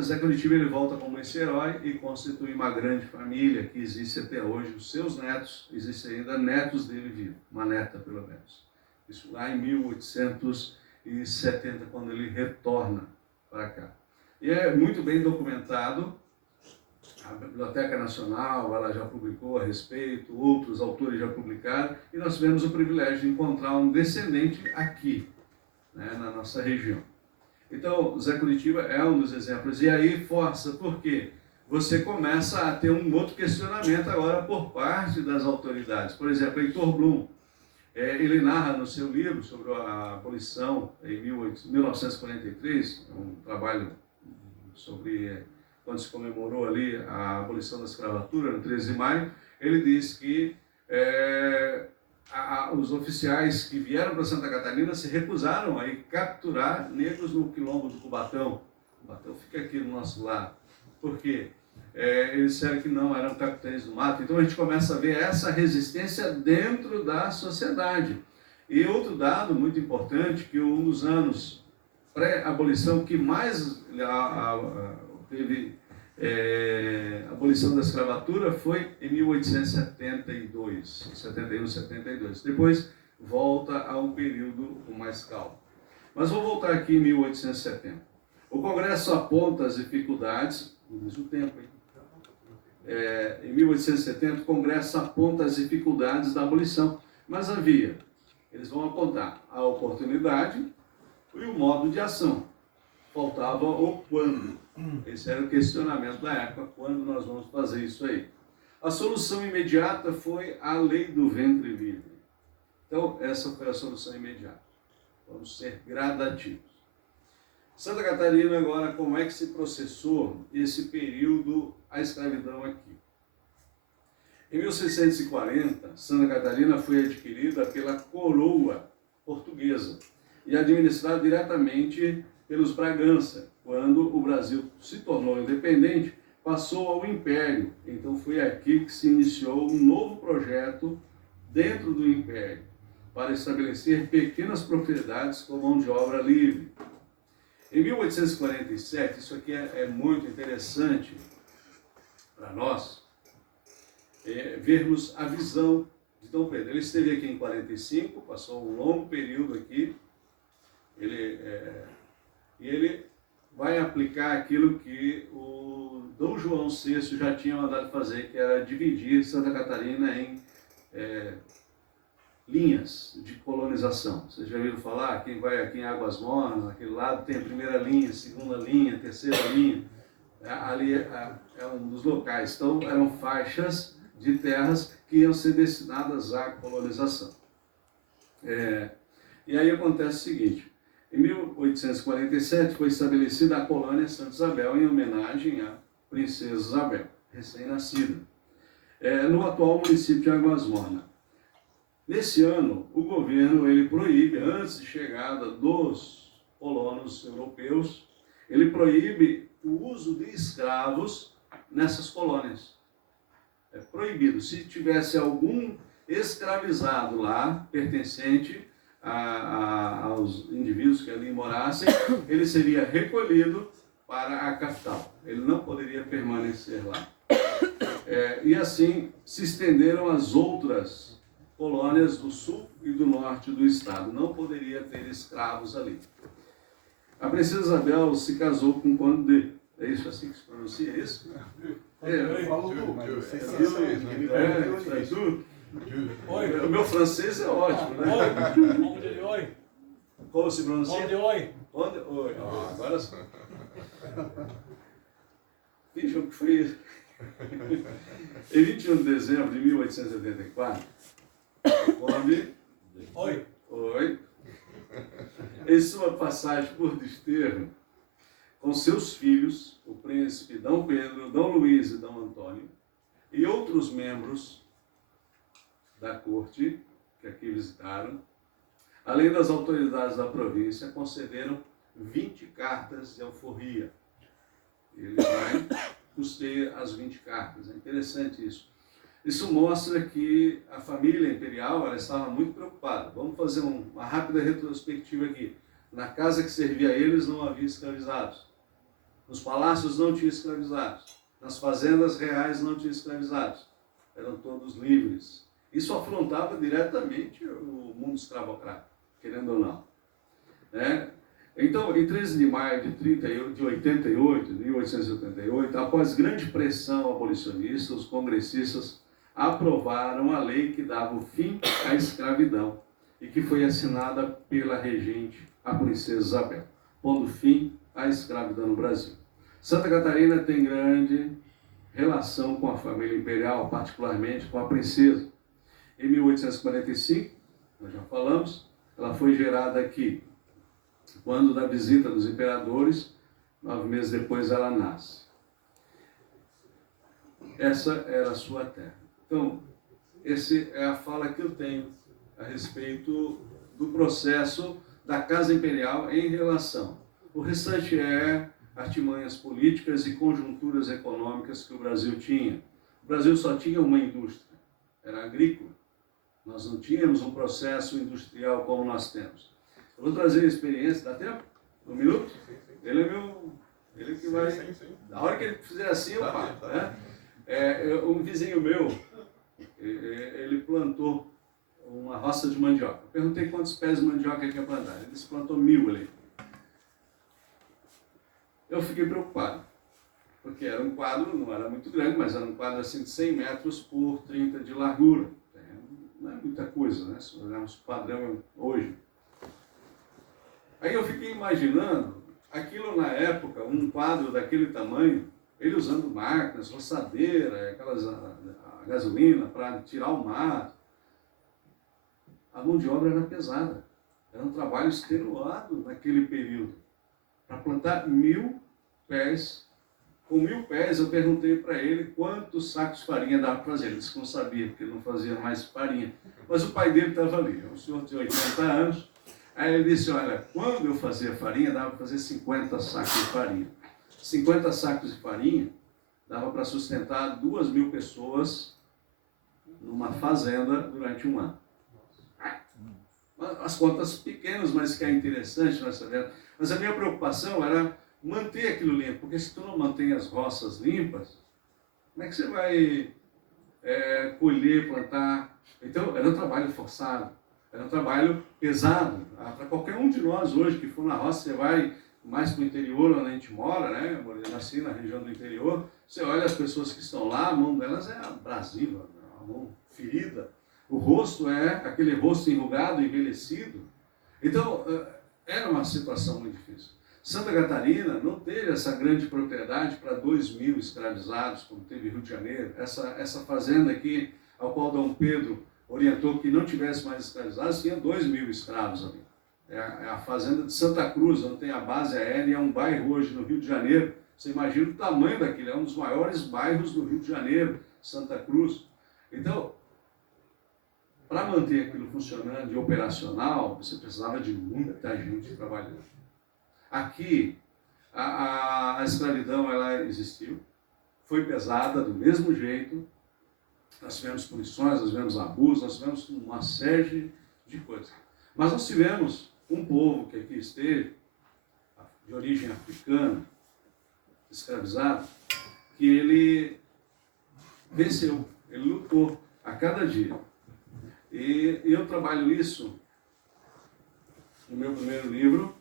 Zé Curitiba ele volta como esse herói e constitui uma grande família que existe até hoje. Os seus netos, existem ainda netos dele vivos, uma neta pelo menos. Isso lá em 1870, quando ele retorna para cá. E é muito bem documentado. A Biblioteca Nacional ela já publicou a respeito, outros autores já publicaram, e nós tivemos o privilégio de encontrar um descendente aqui, né, na nossa região. Então, Zé Curitiba é um dos exemplos. E aí força, por quê? Você começa a ter um outro questionamento agora por parte das autoridades. Por exemplo, Heitor Blum, ele narra no seu livro sobre a abolição em 1943, um trabalho sobre quando se comemorou ali a abolição da escravatura, no 13 de maio, ele diz que os oficiais que vieram para Santa Catarina se recusaram a ir capturar negros no quilombo do Cubatão. O Cubatão fica aqui do nosso lado. Por quê? Eles disseram que não eram capitães do mato. Então a gente começa a ver essa resistência dentro da sociedade. E outro dado muito importante, que um dos anos pré-abolição que mais teve abolição da escravatura foi em 1872, 71, 72. Depois volta a um período com mais calma. Mas vou voltar aqui em 1870. O Congresso aponta as dificuldades, no mesmo tempo, hein? Em 1870, o Congresso aponta as dificuldades da abolição, mas eles vão apontar a oportunidade e o modo de ação. Faltava o quando. Esse era o questionamento da época, quando nós vamos fazer isso aí. A solução imediata foi a lei do ventre livre. Então, essa foi a solução imediata. Vamos ser gradativos. Santa Catarina, agora, como é que se processou esse período, a escravidão aqui? Em 1640, Santa Catarina foi adquirida pela coroa portuguesa e administrada diretamente pelos Bragança. Quando o Brasil se tornou independente, passou ao Império. Então foi aqui que se iniciou um novo projeto dentro do Império, para estabelecer pequenas propriedades com mão de obra livre. Em 1847, isso aqui é muito interessante para nós, vermos a visão de Dom Pedro. Ele esteve aqui em 45, passou um longo período aqui, e ele vai aplicar aquilo que o Dom João VI já tinha mandado fazer, que era dividir Santa Catarina em linhas de colonização. Vocês já ouviram falar? Quem vai aqui em Águas Mornas, naquele lado, tem a primeira linha, segunda linha, terceira linha. Ali é um dos locais. Então, eram faixas de terras que iam ser destinadas à colonização. E aí acontece o seguinte: em 1847 foi estabelecida a colônia Santa Isabel em homenagem à princesa Isabel, recém-nascida, no atual município de Águas Mornas. Nesse ano, o governo proíbe, antes de chegada dos colonos europeus, ele proíbe o uso de escravos nessas colônias. É proibido. Se tivesse algum escravizado lá, pertencente aos indivíduos que ali morassem, ele seria recolhido para a capital. Ele não poderia permanecer lá. E assim se estenderam as outras colônias do sul e do norte do estado. Não poderia ter escravos ali. A princesa Isabel se casou com Condé. É isso assim que se pronuncia? É isso? Falou tu, mas você O meu francês é ótimo, né? Oi. Como se pronuncia? Oi. Oi. Agora sim. Veja o que foi isso. Em 21 de dezembro de 1884, Oi. Em sua passagem por Desterro, com seus filhos, o príncipe Dom Pedro, Dom Luís e Dom Antônio, e outros membros da corte que aqui visitaram, além das autoridades da província, concederam 20 cartas de alforria. Ele vai custear as 20 cartas. É interessante isso. Isso mostra que a família imperial ela estava muito preocupada. Vamos fazer uma rápida retrospectiva aqui. Na casa que servia a eles não havia escravizados. Nos palácios não tinha escravizados. Nas fazendas reais não tinha escravizados. Eram todos livres. Isso afrontava diretamente o mundo escravocrata, querendo ou não. Então, em 13 de maio de 1888, após grande pressão abolicionista, os congressistas aprovaram a lei que dava o fim à escravidão e que foi assinada pela regente, a princesa Isabel, pondo fim à escravidão no Brasil. Santa Catarina tem grande relação com a família imperial, particularmente com a princesa. Em 1845, nós já falamos, ela foi gerada aqui. Quando da visita dos imperadores, 9 meses depois ela nasce. Essa era a sua terra. Então, essa é a fala que eu tenho a respeito do processo da Casa Imperial em relação. O restante é artimanhas políticas e conjunturas econômicas que o Brasil tinha. O Brasil só tinha uma indústria, era agrícola. Nós não tínhamos um processo industrial como nós temos. Eu vou trazer a experiência, dá tempo? Um minuto? Ele é meu... Ele que vai... Na hora que ele fizer assim, eu paro. Um vizinho meu, ele plantou uma roça de mandioca. Eu perguntei quantos pés de mandioca ele tinha plantado. Ele disse que plantou 1000 ali. eu fiquei preocupado, porque era um quadro, não era muito grande, mas era um quadro assim de 100 metros por 30 de largura. Não é muita coisa, né? Se olharmos o padrão hoje. Aí eu fiquei imaginando aquilo na época, um quadro daquele tamanho, ele usando máquinas, roçadeira, aquelas a gasolina para tirar o mato. A mão de obra era pesada. Era um trabalho extenuado naquele período. Para plantar 1000 pés. Com 1000 pés eu perguntei para ele quantos sacos de farinha dava para fazer. Ele disse que não sabia, porque ele não fazia mais farinha. Mas o pai dele estava ali, um senhor de 80 anos. Aí ele disse, olha, quando eu fazia farinha, dava para fazer 50 sacos de farinha. 50 sacos de farinha dava para sustentar 2.000 pessoas numa fazenda durante um ano. As contas pequenas, mas que é interessante nós sabemos. Mas a minha preocupação era manter aquilo limpo, porque se tu não mantém as roças limpas, como é que você vai colher, plantar? Então, era um trabalho forçado, era um trabalho pesado. Para qualquer um de nós hoje que for na roça, você vai mais para o interior, onde a gente mora, né? Eu nasci na região do interior, você olha as pessoas que estão lá, a mão delas é abrasiva, a mão ferida. O rosto é aquele rosto enrugado, envelhecido. Então, era uma situação muito difícil. Santa Catarina não teve essa grande propriedade para 2.000 escravizados, como teve Rio de Janeiro. Essa fazenda aqui, ao qual Dom Pedro orientou que não tivesse mais escravizados, tinha 2.000 escravos ali. É a fazenda de Santa Cruz, onde tem a base aérea, é um bairro hoje no Rio de Janeiro. Você imagina o tamanho daquilo, é um dos maiores bairros do Rio de Janeiro, Santa Cruz. Então, para manter aquilo funcionando e operacional, você precisava de muita gente trabalhando. Aqui, a escravidão ela existiu, foi pesada do mesmo jeito, nós tivemos punições, nós tivemos abusos, nós tivemos uma série de coisas. Mas nós tivemos um povo que aqui esteve, de origem africana, escravizado, que ele venceu, ele lutou a cada dia. E eu trabalho isso no meu primeiro livro.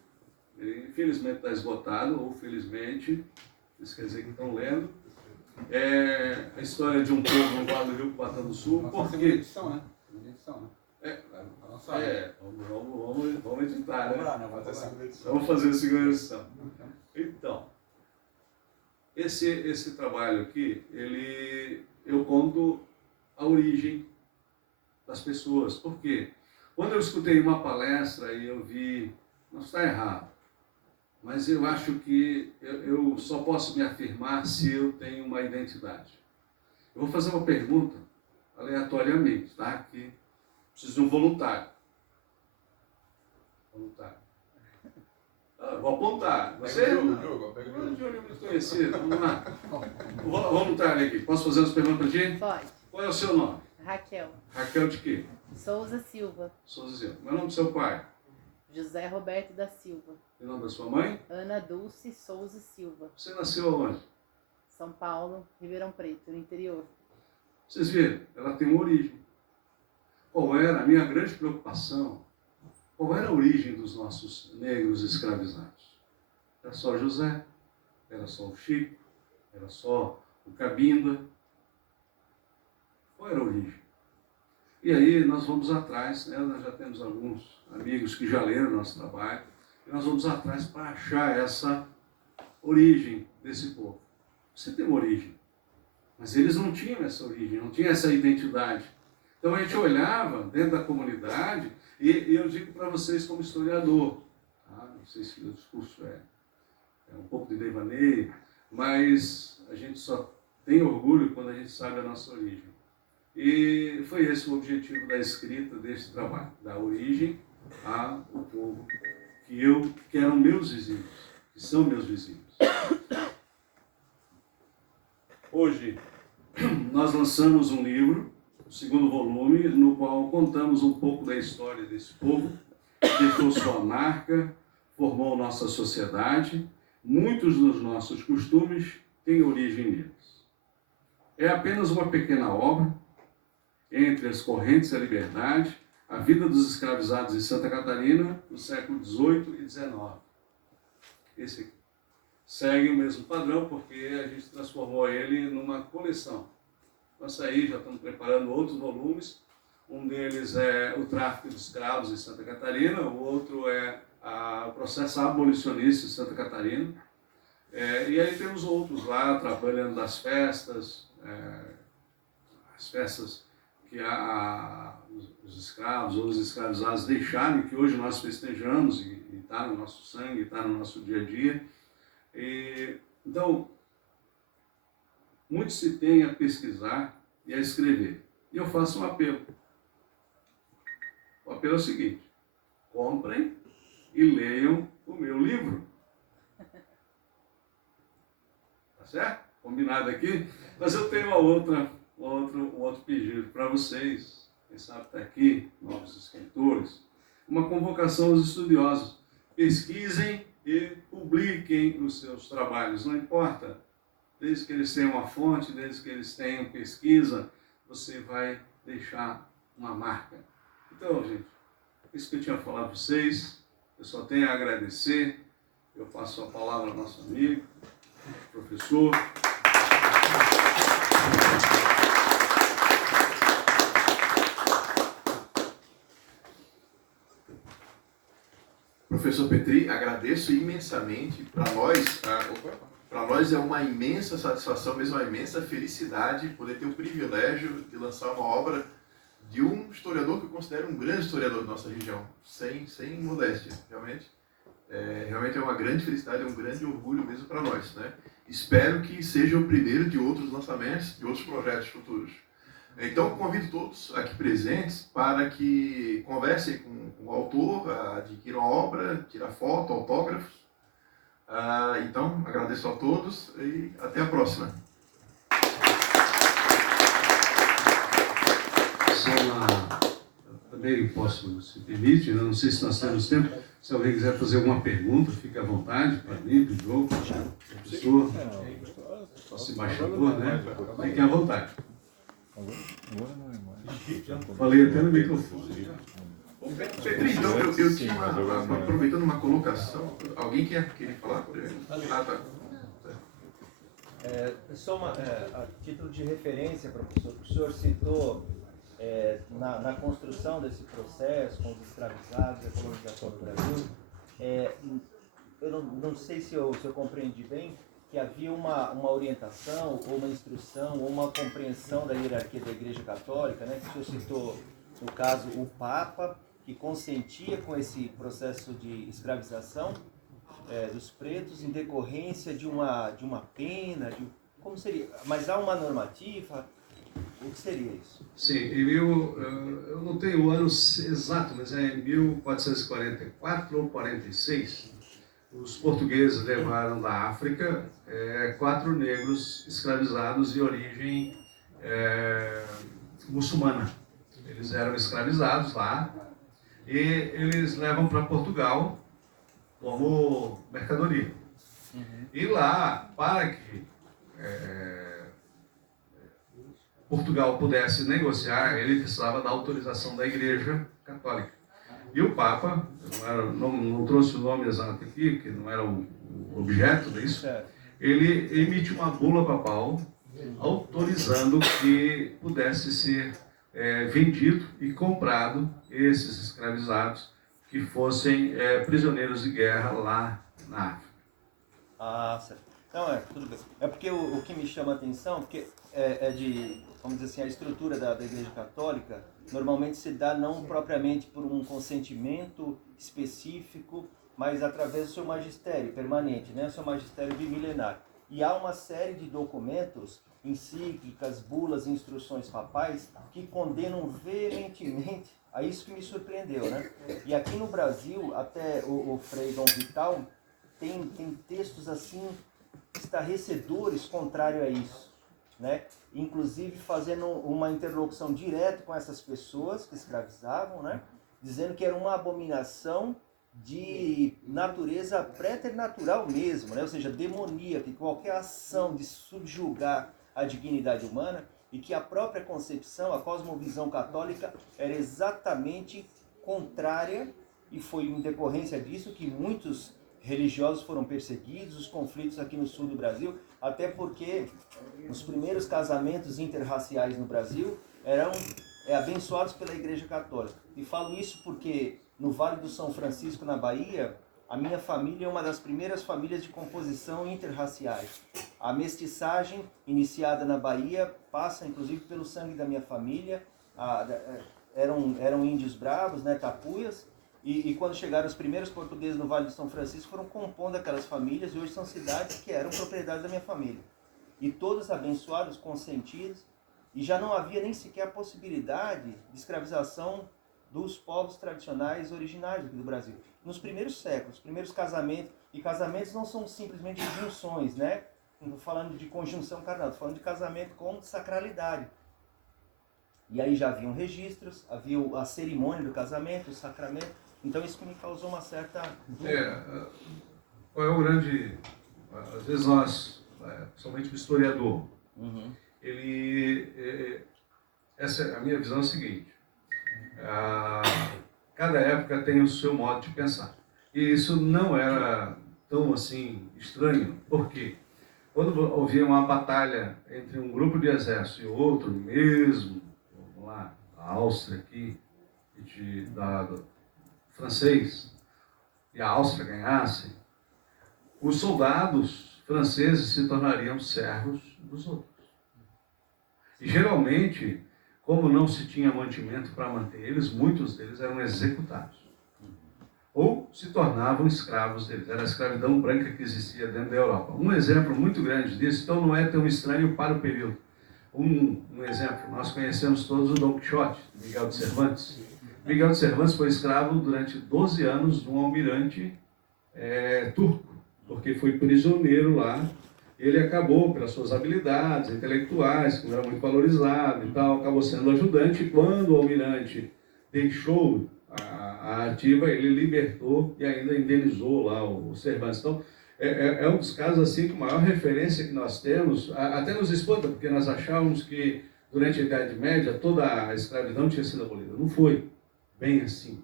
Ele, infelizmente está esgotado, ou felizmente, isso quer dizer que estão lendo. É a história de um povo no Vale do Rio Patã do Sul. Porque edição, né? Edição, né? Vamos editar, né? Vamos fazer a segunda edição. Então, esse trabalho aqui, eu conto a origem das pessoas. Por quê? Quando eu escutei uma palestra e eu vi, não está errado, mas eu acho que eu só posso me afirmar se eu tenho uma identidade. Eu vou fazer uma pergunta aleatoriamente, tá? Que preciso de um voluntário. Vou apontar. Você é um muito conhecido. Vamos lá. O voluntário aqui. Posso fazer umas perguntas para ti? Pode. Qual é o seu nome? Raquel. Raquel de quê? Souza Silva. Souza Silva. Meu nome do seu pai? José Roberto da Silva. O nome da sua mãe? Ana Dulce Souza Silva. Você nasceu aonde? São Paulo, Ribeirão Preto, no interior. Vocês viram? Ela tem uma origem. Qual era a minha grande preocupação? Qual era a origem dos nossos negros escravizados? Era só José? Era só o Chico? Era só o Cabinda? Qual era a origem? E aí nós vamos atrás, né? Nós já temos alguns amigos que já leram o nosso trabalho, e nós vamos atrás para achar essa origem desse povo. Você tem uma origem, mas eles não tinham essa origem, não tinham essa identidade. Então a gente olhava dentro da comunidade, e eu digo para vocês como historiador, tá? Não sei se o discurso é um pouco de devaneio, mas a gente só tem orgulho quando a gente sabe a nossa origem. E foi esse o objetivo da escrita desse trabalho, da origem ao povo que eram meus vizinhos, que são meus vizinhos. Hoje, nós lançamos um livro, o segundo volume, no qual contamos um pouco da história desse povo, que deixou sua marca, formou nossa sociedade. Muitos dos nossos costumes têm origem neles. É apenas uma pequena obra, entre as correntes da liberdade, a vida dos escravizados em Santa Catarina no século XVIII e XIX. Esse aqui. segue o mesmo padrão, porque a gente transformou ele numa coleção. Nossa, aí já estamos preparando outros volumes. Um deles é o tráfico de escravos em Santa Catarina, o outro é o processo abolicionista em Santa Catarina. E aí temos outros lá, trabalhando das festas, as festas que os escravos ou os escravizados deixaram, que hoje nós festejamos e está no nosso sangue, está no nosso dia a dia. Então, muito se tem a pesquisar e a escrever. E eu faço um apelo. O apelo é o seguinte: comprem e leiam o meu livro. Tá certo? Combinado aqui? Mas eu tenho um outro pedido para vocês. Quem sabe está aqui, novos escritores. Uma convocação aos estudiosos. Pesquisem e publiquem os seus trabalhos. Não importa. Desde que eles tenham uma fonte, desde que eles tenham pesquisa, você vai deixar uma marca. Então, gente, isso que eu tinha falado para vocês, eu só tenho a agradecer. Eu passo a palavra ao nosso amigo, professor. Professor Petri, agradeço imensamente. Para nós é uma imensa satisfação, mesmo uma imensa felicidade poder ter o privilégio de lançar uma obra de um historiador que eu considero um grande historiador da nossa região, sem modéstia, realmente. Realmente é uma grande felicidade, é um grande orgulho mesmo para nós, né? Espero que seja o primeiro de outros lançamentos, de outros projetos futuros. Então, convido todos aqui presentes para que conversem com o autor, adquiram a obra, tirar foto, autógrafos. Então, agradeço a todos e até a próxima. Também posso, se permite, né? Não sei se nós temos tempo. Se alguém quiser fazer alguma pergunta, fique à vontade para mim, para o Diogo, professor, nosso embaixador, né? Fique à vontade. Falei até no microfone. Petri, então, eu tinha aproveitando uma colocação. Alguém queria falar? Tá. Só a título de referência, professor, o senhor citou na construção desse processo com os escravizados, a colonização do Brasil, eu não sei se eu compreendi bem, que havia uma orientação, ou uma instrução, ou uma compreensão da hierarquia da Igreja Católica, né? Que o senhor citou, no caso, o Papa, que consentia com esse processo de escravização dos pretos em decorrência de uma pena, como seria? Mas há uma normativa? O que seria isso? Sim, eu não tenho o ano exato, mas é em 1444 ou 46, os portugueses levaram da África 4 negros escravizados de origem muçulmana. Eles eram escravizados lá e eles levam para Portugal como mercadoria. E lá, para que Portugal pudesse negociar, ele precisava da autorização da Igreja Católica. E o Papa, não trouxe o nome exato aqui, porque não era o objeto disso, ele emite uma bula papal autorizando que pudesse ser vendido e comprado esses escravizados que fossem prisioneiros de guerra lá na África. Ah, certo. Não, tudo bem. É porque o que me chama a atenção, porque vamos dizer assim, a estrutura da Igreja Católica normalmente se dá não propriamente por um consentimento específico, mas através do seu magistério permanente, né? O seu magistério bimilenar. E há uma série de documentos, encíclicas, bulas, instruções papais que condenam veementemente a isso que me surpreendeu, né? E aqui no Brasil, até o Frei Dom Vital tem textos assim estarrecedores contrário a isso, né? Inclusive fazendo uma interlocução direta com essas pessoas que escravizavam, né? Dizendo que era uma abominação de natureza preternatural mesmo, né? Ou seja, demoníaca, que qualquer ação de subjugar a dignidade humana, e que a própria concepção, a cosmovisão católica era exatamente contrária, e foi em decorrência disso que muitos religiosos foram perseguidos, os conflitos aqui no sul do Brasil, até porque os primeiros casamentos interraciais no Brasil eram abençoados pela Igreja Católica. E falo isso porque no Vale do São Francisco, na Bahia, a minha família é uma das primeiras famílias de composição interraciais. A mestiçagem iniciada na Bahia passa inclusive pelo sangue da minha família. Eram índios bravos, né, tapuias, e quando chegaram os primeiros portugueses no Vale do São Francisco foram compondo aquelas famílias, e hoje são cidades que eram propriedade da minha família. E todos abençoados, consentidos, e já não havia nem sequer a possibilidade de escravização dos povos tradicionais originários aqui do Brasil. Nos primeiros séculos, os primeiros casamentos, e casamentos não são simplesmente junções, né? Não estou falando de conjunção carnal, estou falando de casamento com sacralidade. E aí já haviam registros, havia a cerimônia do casamento, o sacramento. Então isso me causou uma certa dúvida. Qual é o grande... Às vezes nós, principalmente o historiador, a minha visão é a seguinte: cada época tem o seu modo de pensar. E isso não era tão assim estranho. Por quê? Quando havia uma batalha entre um grupo de exército e outro, mesmo, vamos lá, a Áustria aqui, francês, e a Áustria ganhasse, os soldados franceses se tornariam servos dos outros. E geralmente, como não se tinha mantimento para manter eles, muitos deles eram executados. Ou se tornavam escravos deles. Era a escravidão branca que existia dentro da Europa. Um exemplo muito grande disso, então não é tão estranho para o período. Um exemplo, nós conhecemos todos o Dom Quixote, Miguel de Cervantes. Miguel de Cervantes foi escravo durante 12 anos de um almirante turco, porque foi prisioneiro lá. Ele acabou, pelas suas habilidades intelectuais, que não era muito valorizado e tal, acabou sendo ajudante. Quando o almirante deixou a ativa, ele libertou e ainda indenizou lá o Cervantes. Então, é um dos casos assim com maior referência que nós temos. Até nos espanta, porque nós achávamos que durante a Idade Média toda a escravidão tinha sido abolida. Não foi bem assim.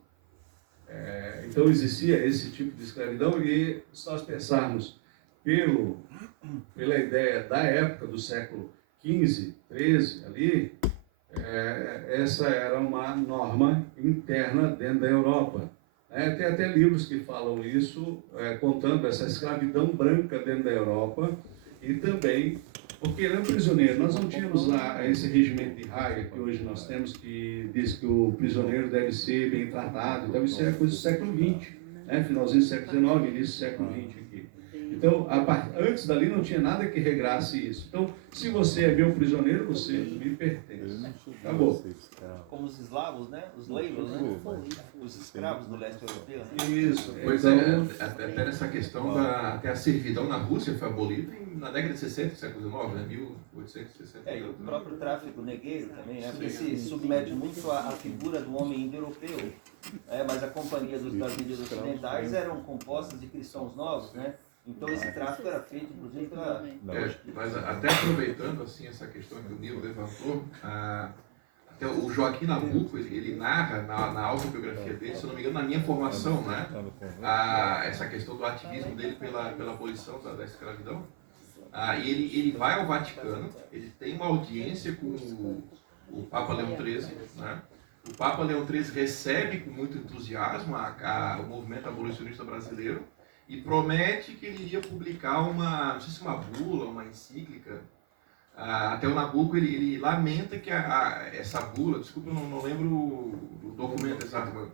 Então existia esse tipo de escravidão, e se nós pensarmos pela ideia da época do século XV, XIII ali, essa era uma norma interna dentro da Europa. Tem até livros que falam isso, contando essa escravidão branca dentro da Europa, e também porque ele era um prisioneiro. Nós não tínhamos lá esse regimento de Haia que hoje nós temos, que diz que o prisioneiro deve ser bem tratado. Então isso é coisa do século XX, finalzinho do século XIX, início do século XX aqui. Então, antes dali não tinha nada que regrasse isso. Então, se você é meu prisioneiro, você me pertence. Acabou. Como os eslavos, né? Os leivos, né? Os escravos do leste europeu. Né? Isso. Pois então, até nessa questão até a servidão na Rússia foi abolida na década de 60 do século XIX, né? 1860. E o próprio tráfico negreiro também, né? Porque se submete muito à figura do homem indo-europeu. Mas a companhia das mídias ocidentais eram compostas de cristãos novos, né? Então esse tráfico era feito, inclusive, pela... Mas até aproveitando assim essa questão que o Nilo levantou, até o Joaquim Nabuco, ele narra na autobiografia dele, se eu não me engano, na minha formação, né? Essa questão do ativismo dele pela abolição da escravidão. E ele vai ao Vaticano, ele tem uma audiência com o Papa Leão XIII, né? O Papa Leão XIII recebe com muito entusiasmo o movimento abolicionista brasileiro e promete que ele iria publicar não sei se uma bula, uma encíclica. Até o Nabuco, ele lamenta que essa bula, desculpa, eu não lembro o documento exato, mas,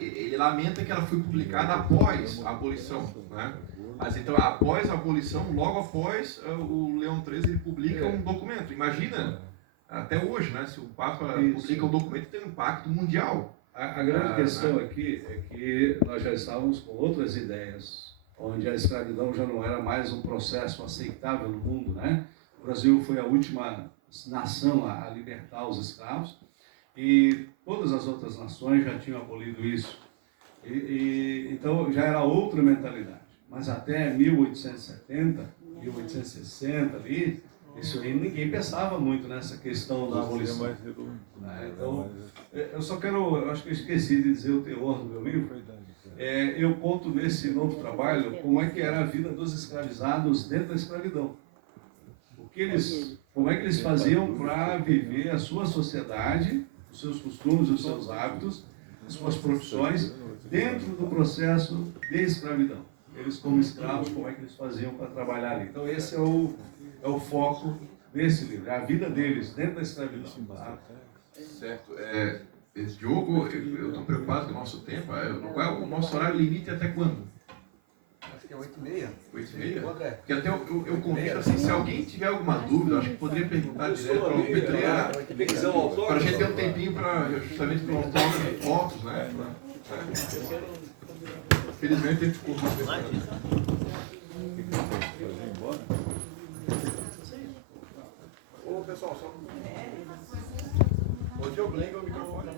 ele lamenta que ela foi publicada após a abolição, né? Mas então, após a abolição, logo após, o Leão XIII ele publica um documento. Imagina, até hoje, né, se o Papa publica um documento, tem um impacto mundial. A grande questão aqui é que nós já estávamos com outras ideias, onde a escravidão já não era mais um processo aceitável no mundo, né? O Brasil foi a última nação a libertar os escravos, e todas as outras nações já tinham abolido isso. Então já era outra mentalidade. Mas até 1870, 1860 ali, isso aí ninguém pensava muito nessa questão da abolição. Então, eu só quero, eu acho que eu esqueci de dizer o teor do meu livro. eu conto nesse novo trabalho como é que era a vida dos escravizados dentro da escravidão. Como é que eles faziam para viver a sua sociedade, os seus costumes, os seus hábitos, as suas profissões, dentro do processo de escravidão. Eles, como escravos, como é que eles faziam para trabalhar ali. Então, esse é o foco desse livro, é a vida deles dentro da escravidão. Tá? Certo. Diogo, eu estou preocupado com o nosso tempo. Qual é o nosso horário limite até quando? Acho que é 8h30. 8h30? André. Porque até eu convido assim, se alguém tiver alguma dúvida, acho que poderia perguntar direto para o anfitrião, para a gente ter um tempinho para justamente para mostrar fotos, né? Felizmente a gente ficou mais Ô pessoal, só. Ô Diogo, liga o microfone.